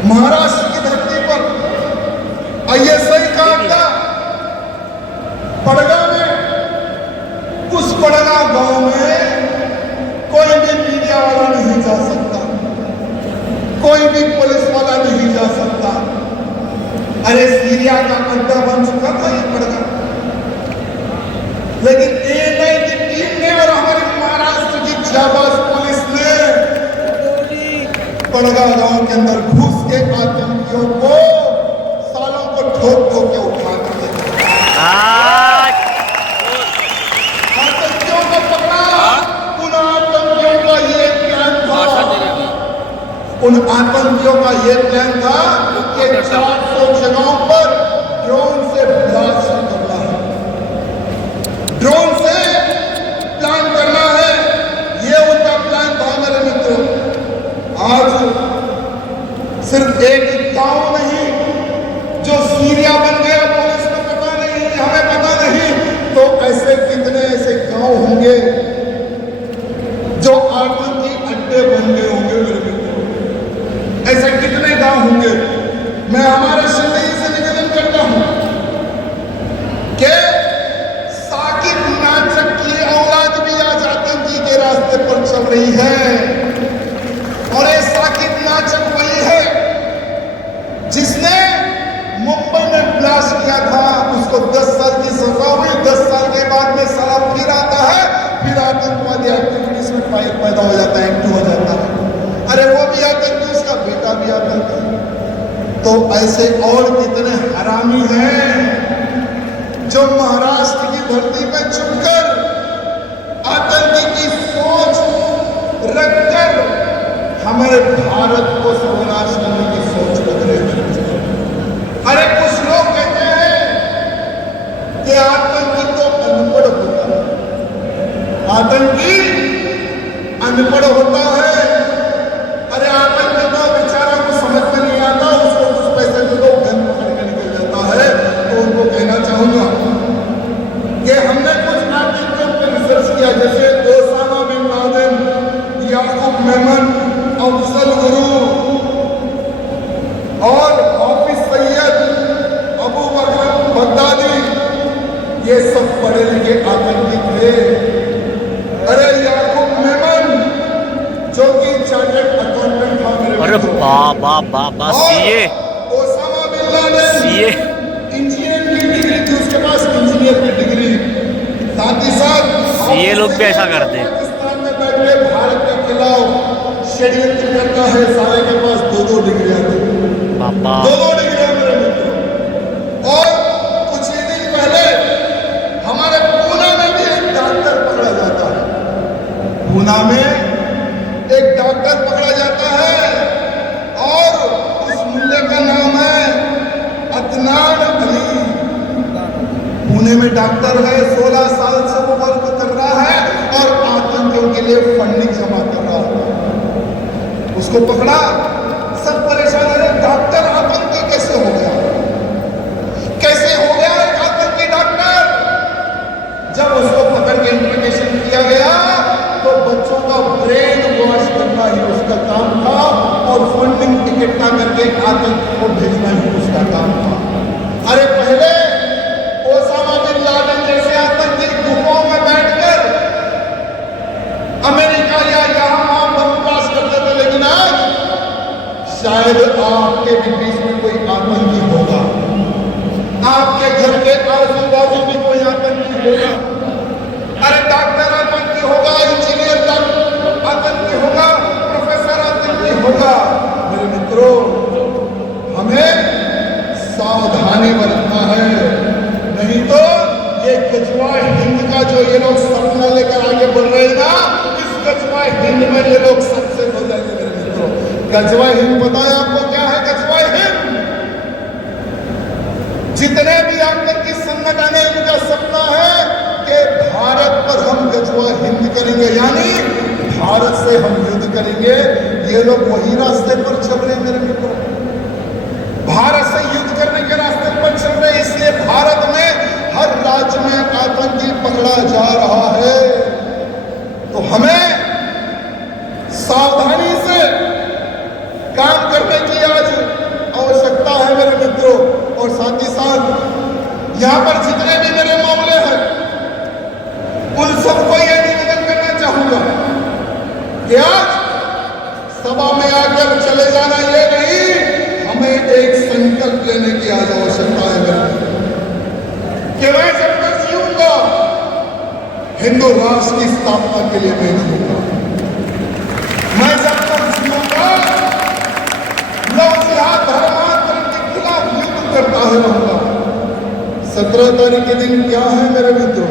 महाराष्ट्र की धरती पर ISI का अड्डा पड़गा में, उस पड़गा गांव में कोई भी मीडिया वाला नहीं जा सकता, कोई भी पुलिस वाला नहीं जा सकता। अरे सीरिया का अड्डा बन चुका था ये पड़गा, लेकिन ANI की टीम ने और हमारी महाराष्ट्र की जाबाज पुलिस ने पड़गा गांव के अंदर घुस के आतंकियों को, सालों को ठोक ठोक के उठा कर आतंकियों को पकड़ा। उन आतंकियों का ये प्लान था, उन आतंकियों का ये प्लान था कि 400 जगहों पर ड्रोन से ब्लास्ट करना है, ड्रोन से प्लान करना है। ये उनका प्लान था मेरे मित्रों। आज सिर्फ एक गांव नहीं जो सीरिया बन गया, पुलिस को पता नहीं, हमें पता नहीं, तो ऐसे कितने ऐसे गांव होंगे जो आतंकी अड्डे बन गए होंगे मेरे मित्रों। ऐसे कितने गांव होंगे। मैं हमारे शिवई से निवेदन करता हूं कि साकिब नाचक की औलाद भी आज आतंकी के रास्ते पर चल रही है। और ये साकिब नाचक वही है जिसने मुंबई में ब्लास्ट किया था, उसको 10 साल की सजा हुई। 10 साल के बाद में साला फिर आता है, फिर आतंकवादी एक्टिविटीज में पैदा हो जाता है, एक्टिव हो जाता है। अरे वो भी आतंकी, उसका बेटा भी आतंकी। तो ऐसे और कितने हरामी हैं जो महाराष्ट्र की धरती पर छुपकर आतंकी की सोच रखकर हमारे भारत को सर्वनाश करने आतंकी अनपढ़ होता है। अरे आतंकी तो बेचारा को समझ में नहीं आता, उसको कुछ पैसे दे दो गन पकड़ के निकल जाता है। तो उनको कहना चाहूंगा कि हमने कुछ आतंकियों पर रिसर्च किया, जैसे ओसामा बिन लादेन, याकूब मेमन, अफजल गुरु और हाफिज सैयद, अबू बकर बगदादी, ये सब पढ़े लिखे आतंकी थे। अरे याकूब मेमन जो कि चार्टर्ड अकाउंटेंट था मेरे अरे मित्रों। CA Osama bin Laden CA engineer की डिग्री थी उसके पास, इंजीनियर की डिग्री। साथ ही साथ ये लोग भी ऐसा करते हैं। पाकिस्तान में बैठ के भारत के खिलाफ षड्यंत्र करता है, सारे के पास 2-2 डिग्रियां थी, पापा 2-2 डिग्रियां मेरे मित्रों। और कुछ ही दिन पहले हमारे पूना में भी एक डॉक्टर पकड़ा जाता है। पूना में एक डॉक्टर पकड़ा जाता है और उस मुल्ले का नाम है अदनान अली। पुणे में डॉक्टर है, 16 साल से वो वर्क कर रहा है और आतंकियों के लिए फंडिंग जमा कर रहा है। उसको पकड़ा, सब परेशान है, डॉक्टर आतंकी कैसे हो गया, कैसे हो गया एक आतंकी डॉक्टर। जब उसको पकड़ के इंट्रोगेशन किया गया तो बच्चों का ब्रेन वॉश करना ही उसका काम था और फंडिंग इकट्ठा करके आतंकी को भेजना ही उसका काम था। अरे पहले ओसामा बिन लादेन जैसे आतंकी गुफाओं में बैठकर अमेरिका या यहां बम ब्लास्ट करते थे, लेकिन आज शायद आपके भी बीच में कोई आतंकी होगा, आपके घर के आजू बाजू भी कोई आतंकी होगा। अरे डॉक्टर आतंकी होगा, इंजीनियर आतंकी होगा, प्रोफेसर आतंकी होगा। मेरे मित्रों, हमें सावधानी बरतना है, नहीं तो ये गजवा हिंद का जो ये लोग सपना लेकर आगे बढ़ रहे हैं ना, इस गजवा हिंद में ये लोग सक्सेस हो जाएंगे मेरे मित्रों। गजवा हिंद पता है आपको क्या है? गजवा हिंद जितने भी आतंकी संगठन है, इनका सपना है कि भारत पर हम गजवा हिंद करेंगे, यानी भारत से हम युद्ध करेंगे। ये लोग वही रास्ते पर चल रहे हैं मेरे मित्रों, भारत से युद्ध करने के रास्ते पर चल रहे हैं। इसलिए भारत में हर राज्य में आतंकी पकड़ा जा रहा है। तो हमें सावधानी से काम करने की आज आवश्यकता है मेरे मित्रों। और साथ ही साथ यहाँ पर जितने भी मेरे मामले हैं, उन सबको यह निवेदन करना चाहूंगा कि आज सभा में आकर चले जाना ये नहीं, हमें एक संकल्प लेने की आज आवश्यकता है मेरे कि मैं जब तक जीऊंगा हिंदू राष्ट्र की स्थापना के लिए मैं जीऊंगा। मैं जब तक जीऊंगा लव जिहाद धर्मांतरण के खिलाफ युद्ध करता रहूंगा। 17 तारीख के दिन क्या है मेरे मित्रों?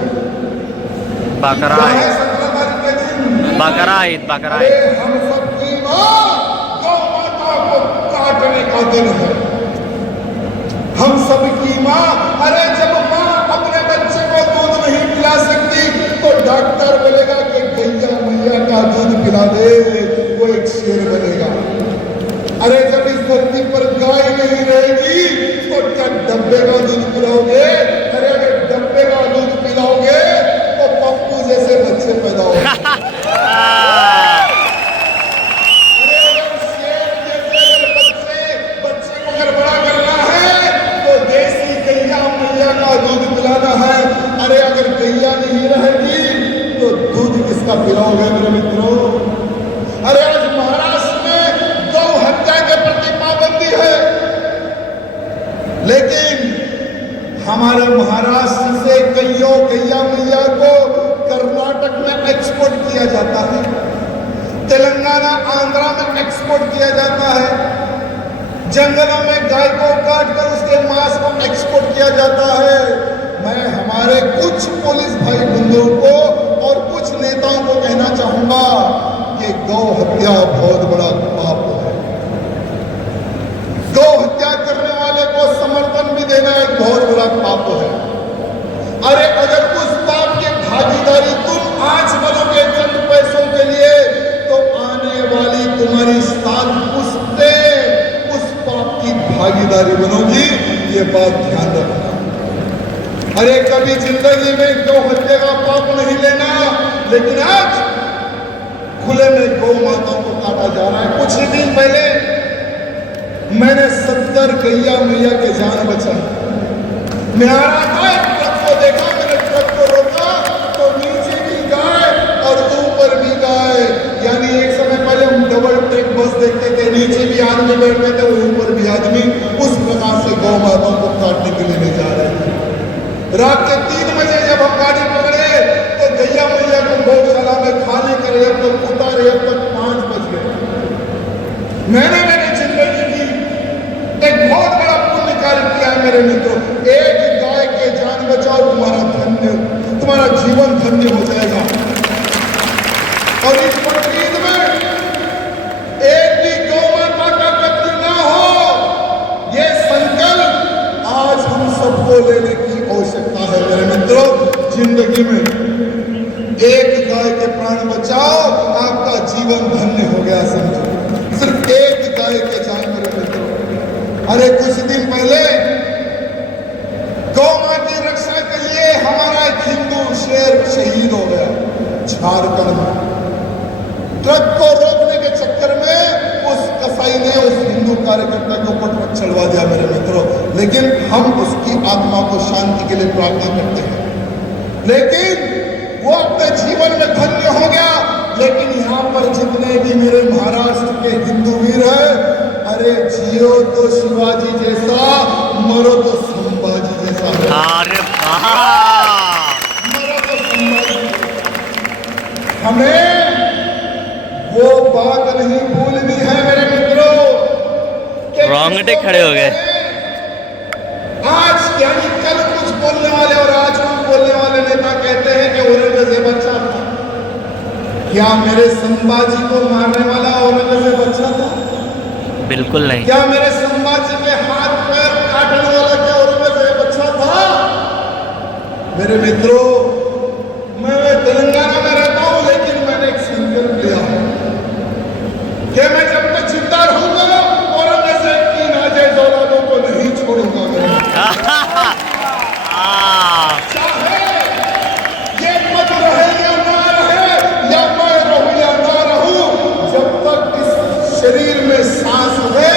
बकरा क्या है 17 तारीख के दिन? बकरा ईद अरे हम सबकी मां गौ माता को काटने का दिन है। हम सबकी मां, अरे जब मां अपने बच्चे को दूध नहीं पिला सकती तो डॉक्टर बोलेगा कि गैया मैया का दूध पिला दे, वो एक शेर बनेगा। अरे जब इस धरती पर गाय नहीं रहेगी तो क्या डब्बे का दूध पिलाओगे? अरे अगर डब्बे का दूध पिलाओगे तो पप्पू जैसे बच्चे पैदा होंगे। दूध पिलाना है, अरे अगर गैया नहीं रहेगी तो दूध किसका पिलाओगे मेरे मित्रों? अरे आज महाराष्ट्र में गौ हत्या के प्रति पाबंदी है, लेकिन हमारे महाराष्ट्र से गैया मैया को कर्नाटक में एक्सपोर्ट किया जाता है, तेलंगाना आंध्रा में एक्सपोर्ट किया जाता है, जंगलों में गाय को काटकर उसके मांस को एक्सपोर्ट किया जाता है। मैं हमारे कुछ पुलिस भाई बंधुओं को और कुछ नेताओं को कहना चाहूंगा कि गौ हत्या बहुत बड़ा पाप है। गौ हत्या करने वाले को समर्थन भी देना एक बहुत बड़ा पाप है। अरे अगर उस पाप की भागीदारी तुम आज बना ईमानदारी बनोगी, ये बात ध्यान रखना। अरे कभी जिंदगी में गौ हत्या का पाप नहीं लेना, लेकिन आज खुले में गौ माताओं को काटा जा रहा है। कुछ ही दिन पहले मैंने 70 गैया मैया के जान बचाई। मैं आ रहा था, एक ट्रक को देखा, मैंने ट्रक को रोका तो नीचे भी गाय और ऊपर भी गाय। यानी एक समय पहले हम डबल ट्रैक बस देखते थे, नीचे भी आदमी बैठते थे और ऊपर भी आदमी। उस प्रकार से गौ माताओं को काटने के लिए ले जा रहे थे। रात के 3 बजे जब हम गाड़ी पकड़े तो गैया मैया को गौशाला में खाली करे, अब तक उतारे, अब तक 5 बज गए। मैंने मेरी जिंदगी की एक बहुत बड़ा पुण्य कार्य किया है मेरे मित्रों। एक गाय के जान बचाओ, तुम्हारा जीवन धन्य हो जाएगा। और इस बकरीद में एक भी गौ माता का कत्ल ना हो, ये संकल्प आज हम सबको लेने की आवश्यकता है मेरे मित्रों। जिंदगी में एक गाय के प्राण बचाओ, आपका जीवन धन्य हो गया समझो। सिर्फ एक गाय के जान मेरे मित्रों। अरे कुछ दिन पहले गौ माता की रक्षा के लिए हमारा एक हिंदू शेर शहीद हो गया झारखंड में। ट्रक को रोकने के चक्कर में उस कसाई ने उस हिंदू कार्यकर्ता के ऊपर ट्रक चलवा दिया मेरे मित्रों। लेकिन हम उसकी आत्मा को शांति के लिए प्रार्थना करते हैं, लेकिन वो अपने जीवन में धन्य हो गया। लेकिन यहाँ पर जितने भी मेरे महाराष्ट्र के हिंदू वीर हैं, अरे जियो तो शिवाजी जैसा, मरो तो संभाजी जैसा है। अरे मरो तो संभाजी। हमें वो बात नहीं भूलनी है मेरे मित्रों। रोंगटे खड़े हो गए। आज यानी कल कुछ बोलने वाले और आज कुछ बोलने वाले नेता कहते हैं कि औरंगजेब अच्छा था। क्या मेरे संभाजी को मारने वाला औरंगजेब अच्छा था? बिल्कुल नहीं। क्या मेरे संभाजी के हाथ पैर काटने वाला क्या औरंगजेब अच्छा था? मेरे मित्रों, मैं तेलंगाना में रहता हूं, लेकिन मैंने एक संकल्प लिया है कि मैं जब तक जिंदा रहूंगा औरंगजेब की नाजायज औलादों को नहीं छोड़ूंगा। चाहे ये मत रहे या ना रहे, या मैं रहूं या ना रहूं, जब तक इस शरीर में सांस है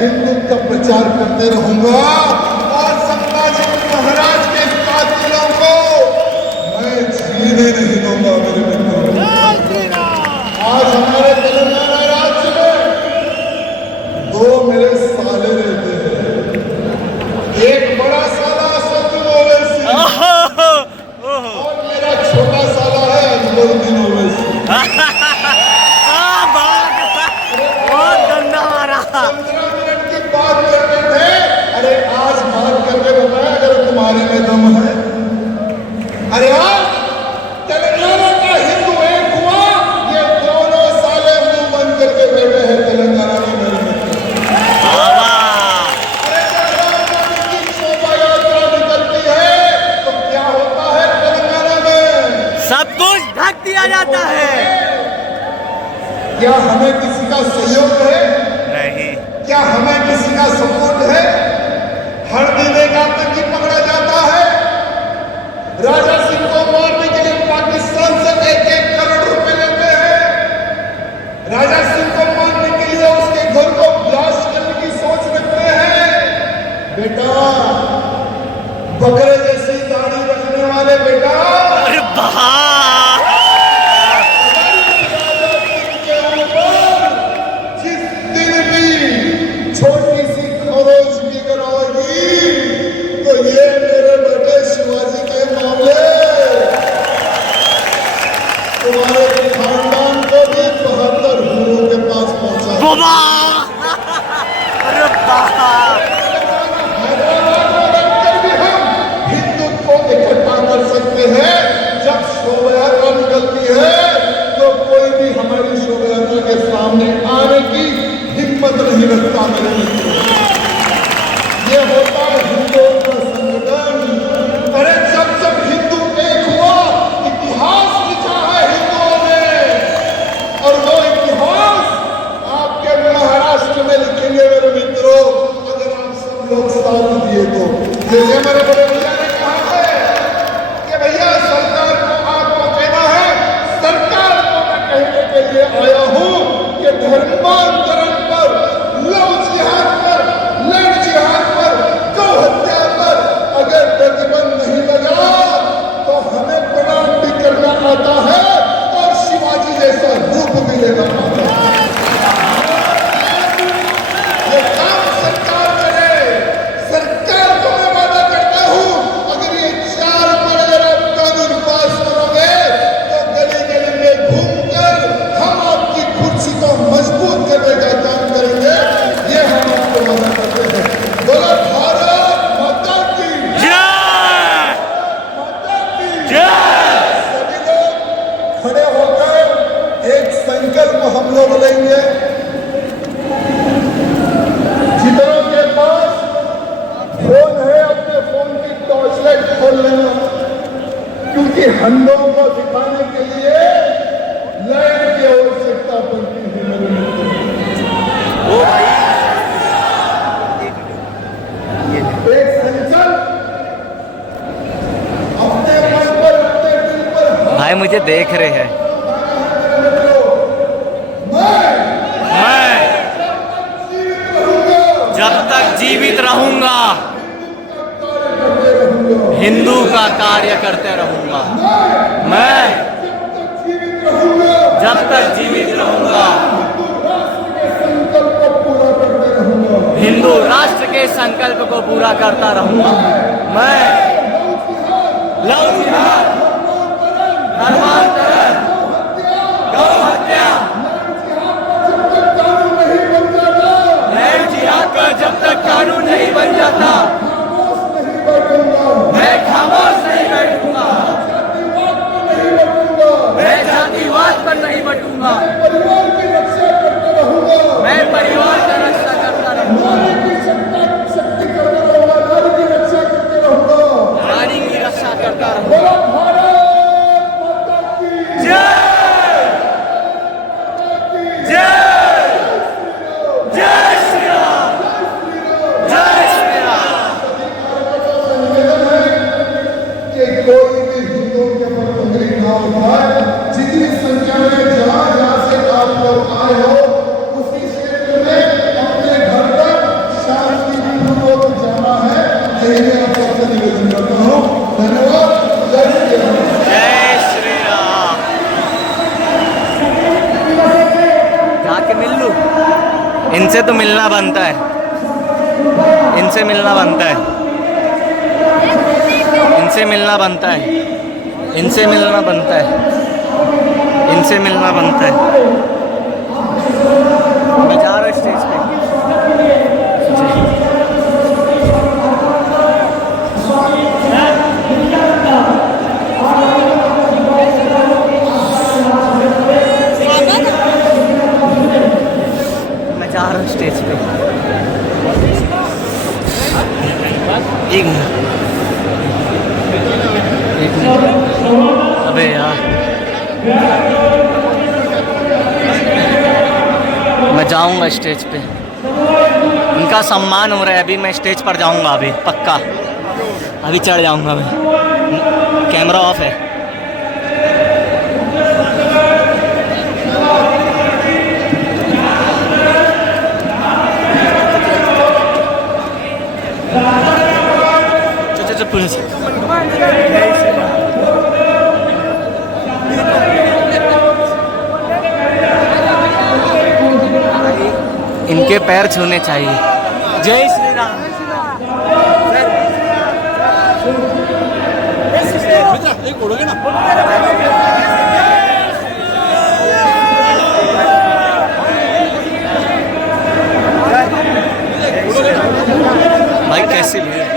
हिंदू का प्रचार करते रहूंगा। और संभाजी महाराज के कातिलों को मैं जीने नहीं दूंगा मेरे मित्रों। आज हमारे तेलंगाना राज्य में 2 मेरे साले रहते हैं। एक बड़ा साला असदुद्दीन ओवैसी और मेरा छोटा साला है अजमलुद्दीन ओवैसी। बहुत गंदा मारा। 15 मिनट की बात करते थे, अरे आज बात करके बताया अगर तुम्हारे में दम है। अरे आज तेलंगाना का हिंदू एक हुआ, ये दोनों साले मुंह बंद करके बैठे हैं तेलंगाना में मेरे मित्र। अरे जब राम मंदिर की शोभा यात्रा निकलती है तो क्या होता है तेलंगाना में? सब कुछ ढक दिया जाता है। क्या हमें किसी का सहयोग है? नहीं। क्या हमें किसी का सपोर्ट है? हर दिन एक आतंकी पकड़ा जाता है। राजा सिंह को मारने के लिए पाकिस्तान से 1-1 करोड़ रुपए लेते हैं। राजा सिंह को मारने के लिए उसके घर को ब्लास्ट करने की सोच रखते हैं। बेटा, बकरे जैसी दाढ़ी रखने वाले बेटा, अरे बहा। जिस दिन भी छोटी सी खरोच भी कराओगी तो ये मेरे बेटे शिवाजी के मामले तुम्हारे खानदान को भी 72 हूरों के पास पहुंचा। अरे हैदराबाद में रहकर भी हम हिंदुत्व को इकट्ठा कर सकते हैं। जब शोभा यात्रा निकलती है तो कोई भी हमारी शोभा यात्रा के सामने आने की हिम्मत नहीं रखता मेरे मित्रों। ये होता है हिंदुओं का संगठन। अरे जब जब हिंदू एक हुआ, इतिहास लिखा है हिंदुओं ने, और वो इतिहास आपके महाराष्ट्र में लिखेंगे मेरे मित्रों। अगर आप सब धर्मांतरण पर, लव जिहाद पर, लड़ जिहाद पर, गौ हत्या पर अगर प्रतिबंध नहीं लगा तो हमें प्रणाम भी करना आता है और शिवाजी जैसा रूप भी लेना आता है। ये काम सरकार करे। सरकार को मैं वादा करता हूं, अगर ये 4 पर अगर आप कानून पास करोगे तो गली गली में घूमकर हम आपकी कुर्सी को मजबूत करने का काम करेंगे। ये हम आपको वादा करते हैं। बोलो भारत माता की जय, माता की जय। सभी लोग खड़े होकर एक संकल्प हम लोग लेंगे। जितनों के पास फोन है अपने फोन की टॉर्चलाइट खोल लेना, क्योंकि हम लोगों को दिखाने के लिए लाइट की आवश्यकता पड़ती है मेरे मित्रों। एक संकल्प अपने मन पर, अपने दिल पर भाई मुझे देख रहे हैं। मैं जब तक जीवित रहूंगा हिंदू का कार्य करते रहूंगा। मैं जब तक जीवित रहूंगा हिंदू राष्ट्र के संकल्प को पूरा करता रहूंगा। मैं लव जिहाद, धर्मांतरण, गौ हत्या, जब तक कानून नहीं बन जाता मैं खामोश नहीं बैठूंगा। मैं जातिवाद पर नहीं बटूंगा। मैं परिवार की रक्षा करता रहूंगा। नारी की रक्षा करता रहूंगा। जय जय जय श्री राम, जय श्री राम। कि कोई भी हिंदुओं के ऊपर उंगली ना उठाए। जितनी संख्या में जहां से आप लोग आए हो उसी क्षेत्र में अपने घर तक शांतिपूर्वक जाना है। यही मैं आप सबसे निवेदन करता हूँ। धन्यवाद। जय श्री राम। जय श्री राम। जाके मिल लूं, इनसे तो मिलना बनता है, इनसे मिलना बनता है, इनसे मिलना बनता है, इनसे मिलना बनता है, इनसे मिलना बनता है। मैं जा रहा हूँ स्टेज पे। मैं जा रहा हूँ स्टेज पे। एक मिनट, एक मिनट। अबे यार मैं जाऊंगा स्टेज पे, उनका सम्मान हो रहा है। अभी मैं स्टेज पर जाऊंगा, अभी पक्का अभी चढ़ जाऊंगा मैं। कैमरा ऑफ है। चल पुलिस। इनके पैर छूने चाहिए। जय श्री राम। भाई कैसी भीड़।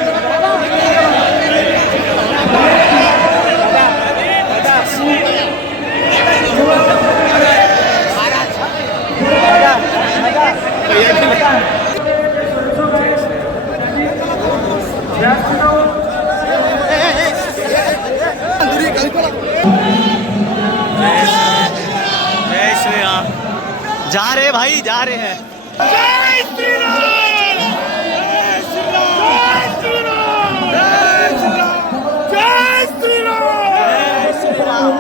जय श्री राम। जा रहे भाई, जा रहे हैं। जय श्री राम, जय श्री राम, जय श्री राम, जय श्री राम,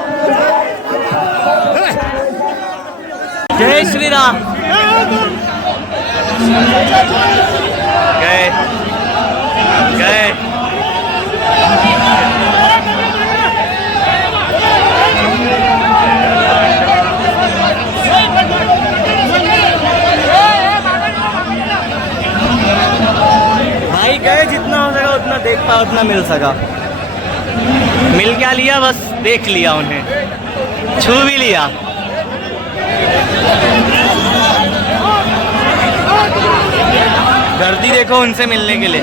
जय श्री राम। गए गए भाई गए, जितना हो सका उतना देख पाया, उतना मिल सका। मिल क्या लिया, बस देख लिया उन्हें, छू भी लिया। गर्दी देखो उनसे मिलने के लिए।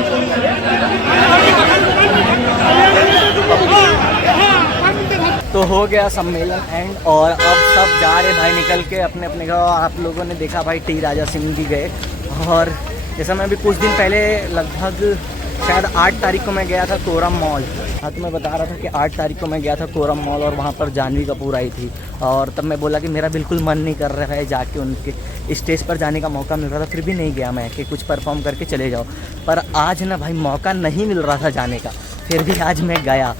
तो हो गया सम्मेलन एंड, और अब सब जा रहे भाई निकल के अपने अपने घर। आप लोगों ने देखा भाई टी राजा सिंह जी गए, और जैसा मैं अभी कुछ दिन पहले लगभग शायद 8 तारीख को मैं गया था कोरम मॉल। हाँ, तो मैं बता रहा था कि 8 तारीख को मैं गया था कोरम मॉल, और वहाँ पर जानवी कपूर आई थी, और तब मैं बोला कि मेरा बिल्कुल मन नहीं कर रहा है जाके उनके स्टेज पर जाने का मौका मिल रहा था, फिर भी नहीं गया मैं कि कुछ परफॉर्म करके चले जाओ। पर आज ना भाई मौका नहीं मिल रहा था जाने का, फिर भी आज मैं गया।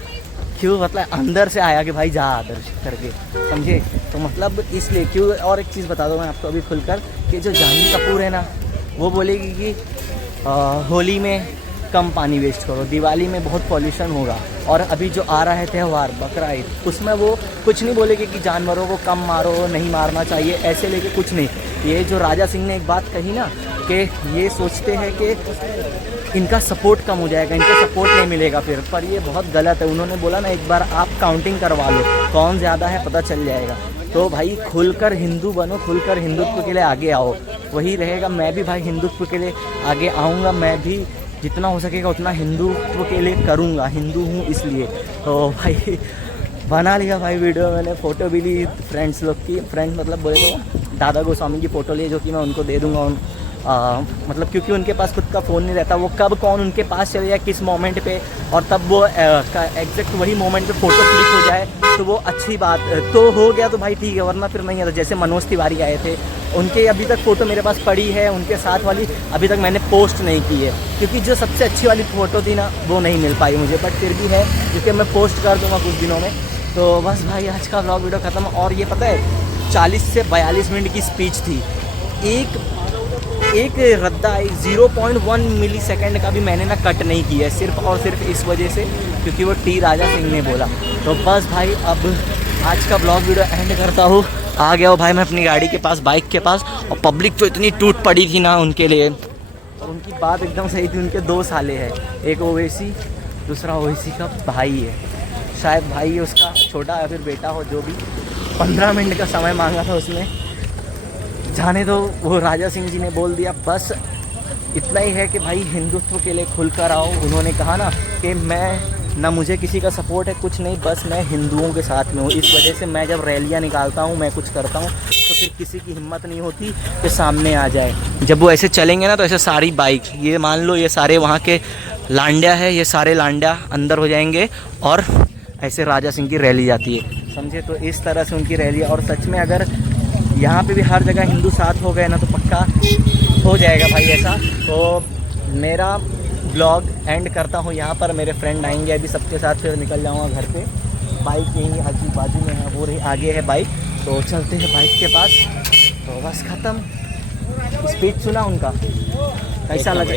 क्यों, मतलब अंदर से आया कि भाई जा दर्शन करके, समझे। तो मतलब इसलिए क्यों। और एक चीज़ बता दो मैं आपको अभी खुलकर, कि जो जानवी कपूर है ना, वो बोलेगी कि होली में कम पानी वेस्ट करो, दिवाली में बहुत पॉल्यूशन होगा, और अभी जो आ रहा है त्यौहार बकरा ईद, उसमें वो कुछ नहीं बोलेगी कि जानवरों को कम मारो, नहीं मारना चाहिए, ऐसे लेके कुछ नहीं। ये जो राजा सिंह ने एक बात कही ना, कि ये सोचते हैं कि इनका सपोर्ट कम हो जाएगा, इनका सपोर्ट नहीं मिलेगा फिर, पर ये बहुत गलत है। उन्होंने बोला ना, एक बार आप काउंटिंग करवा लो कौन ज़्यादा है, पता चल जाएगा। तो भाई खुलकर हिंदू बनो, खुलकर हिंदुत्व के लिए आगे आओ, वही रहेगा। मैं भी भाई हिंदुत्व के लिए आगे आऊँगा, मैं भी जितना हो सकेगा उतना हिंदुत्व के लिए करूँगा, हिंदू हूँ इसलिए। तो भाई बना लिया भाई वीडियो मैंने, फ़ोटो भी ली फ्रेंड्स लोग की, फ्रेंड्स मतलब बोले तो दादा गोस्वामी की फ़ोटो ली, जो कि मैं उनको दे दूँगा मतलब क्योंकि उनके पास खुद का फ़ोन नहीं रहता, वो कब कौन उनके पास चले जाए किस मोमेंट पे, और तब वो एग्जैक्ट वही मोमेंट पे फ़ोटो क्लिक हो जाए, तो वो अच्छी बात तो हो गया तो भाई ठीक है, वरना फिर नहीं आता। जैसे मनोज तिवारी आए थे, उनके अभी तक फ़ोटो मेरे पास पड़ी है, उनके साथ वाली अभी तक मैंने पोस्ट नहीं की है, क्योंकि जो सबसे अच्छी वाली फ़ोटो थी ना, वो नहीं मिल पाई मुझे, बट फिर भी है, क्योंकि मैं पोस्ट कर दूँगा कुछ दिनों में। तो बस भाई आज का व्लॉग वीडियो ख़त्म। और ये पता है 40 से 42 मिनट की स्पीच थी, एक रद्दा 0.1 मिली सेकेंड का भी मैंने ना कट नहीं किया है, सिर्फ और सिर्फ इस वजह से क्योंकि वो टी राजा सिंह ने बोला। तो बस भाई अब आज का ब्लॉग वीडियो एंड करता हूँ। आ गया हो भाई मैं अपनी गाड़ी के पास, बाइक के पास, और पब्लिक तो इतनी टूट पड़ी थी ना उनके लिए, और उनकी बात एकदम सही थी। उनके 2 साले हैं, एक ओवैसी, दूसरा ओवैसी का भाई है, शायद भाई है उसका छोटा या फिर बेटा हो, जो भी। 15 मिनट का समय मांगा था उसने, जाने दो, वो राजा सिंह जी ने बोल दिया। बस इतना ही है कि भाई हिंदुत्व के लिए खुलकर आओ। उन्होंने कहा ना कि मैं ना मुझे किसी का सपोर्ट है, कुछ नहीं, बस मैं हिंदुओं के साथ में हूँ। इस वजह से मैं जब रैलियाँ निकालता हूँ, मैं कुछ करता हूँ, तो फिर किसी की हिम्मत नहीं होती कि सामने आ जाए। जब वो ऐसे चलेंगे ना, तो ऐसे सारी बाइक, ये मान लो ये सारे वहाँ के लांडिया है, ये सारे लांडिया अंदर हो जाएंगे, और ऐसे राजा सिंह की रैली जाती है, समझे। तो इस तरह से उनकी रैली, और सच में अगर यहाँ पे भी हर जगह हिंदू साथ हो गए ना, तो पक्का हो जाएगा भाई ऐसा। तो मेरा ब्लॉग एंड करता हूँ यहाँ पर। मेरे फ्रेंड आएंगे अभी, सबके साथ फिर निकल जाऊँगा घर पे। बाइक यहीं आजू बाजू में है, वो रही आगे है बाइक, तो चलते हैं बाइक के पास। तो बस ख़त्म। स्पीच सुना उनका, कैसा लगा?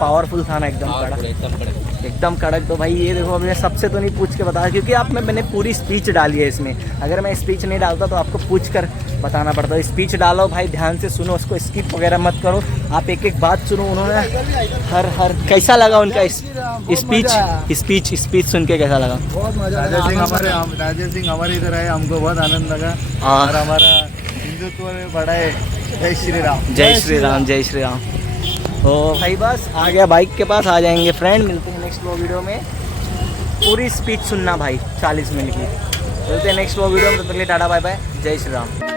पावरफुल था ना, एकदम कड़क, एकदम कड़क। तो भाई ये देखो, मैंने सबसे तो नहीं पूछ के बताया, क्योंकि आप मैंने पूरी स्पीच डाली है इसमें। अगर मैं स्पीच नहीं डालता तो आपको पूछ कर बताना पड़ता है। स्पीच डालो भाई, ध्यान से सुनो, उसको स्किप वगैरह मत करो, आप एक एक बात सुनो। उन्होंने हर कैसा लगा उनका स्पीच सुन के कैसा लगा? बहुत मजा। राजा सिंह हमारे इधर आए, हमको बहुत आनंद लगा, और हमारा हिंदुत्व बढ़ा है। जय श्री राम, जय श्री राम, जय श्री राम। तो भाई बस आ गया बाइक के पास, आ जाएंगे फ्रेंड, मिलते हैं नेक्स्ट वीडियो में। पूरी स्पीच सुनना भाई 40 मिनट की। मिलते हैं नेक्स्ट वीडियो में, तब तक के लिए टाटा बाय बाय, जय श्री राम।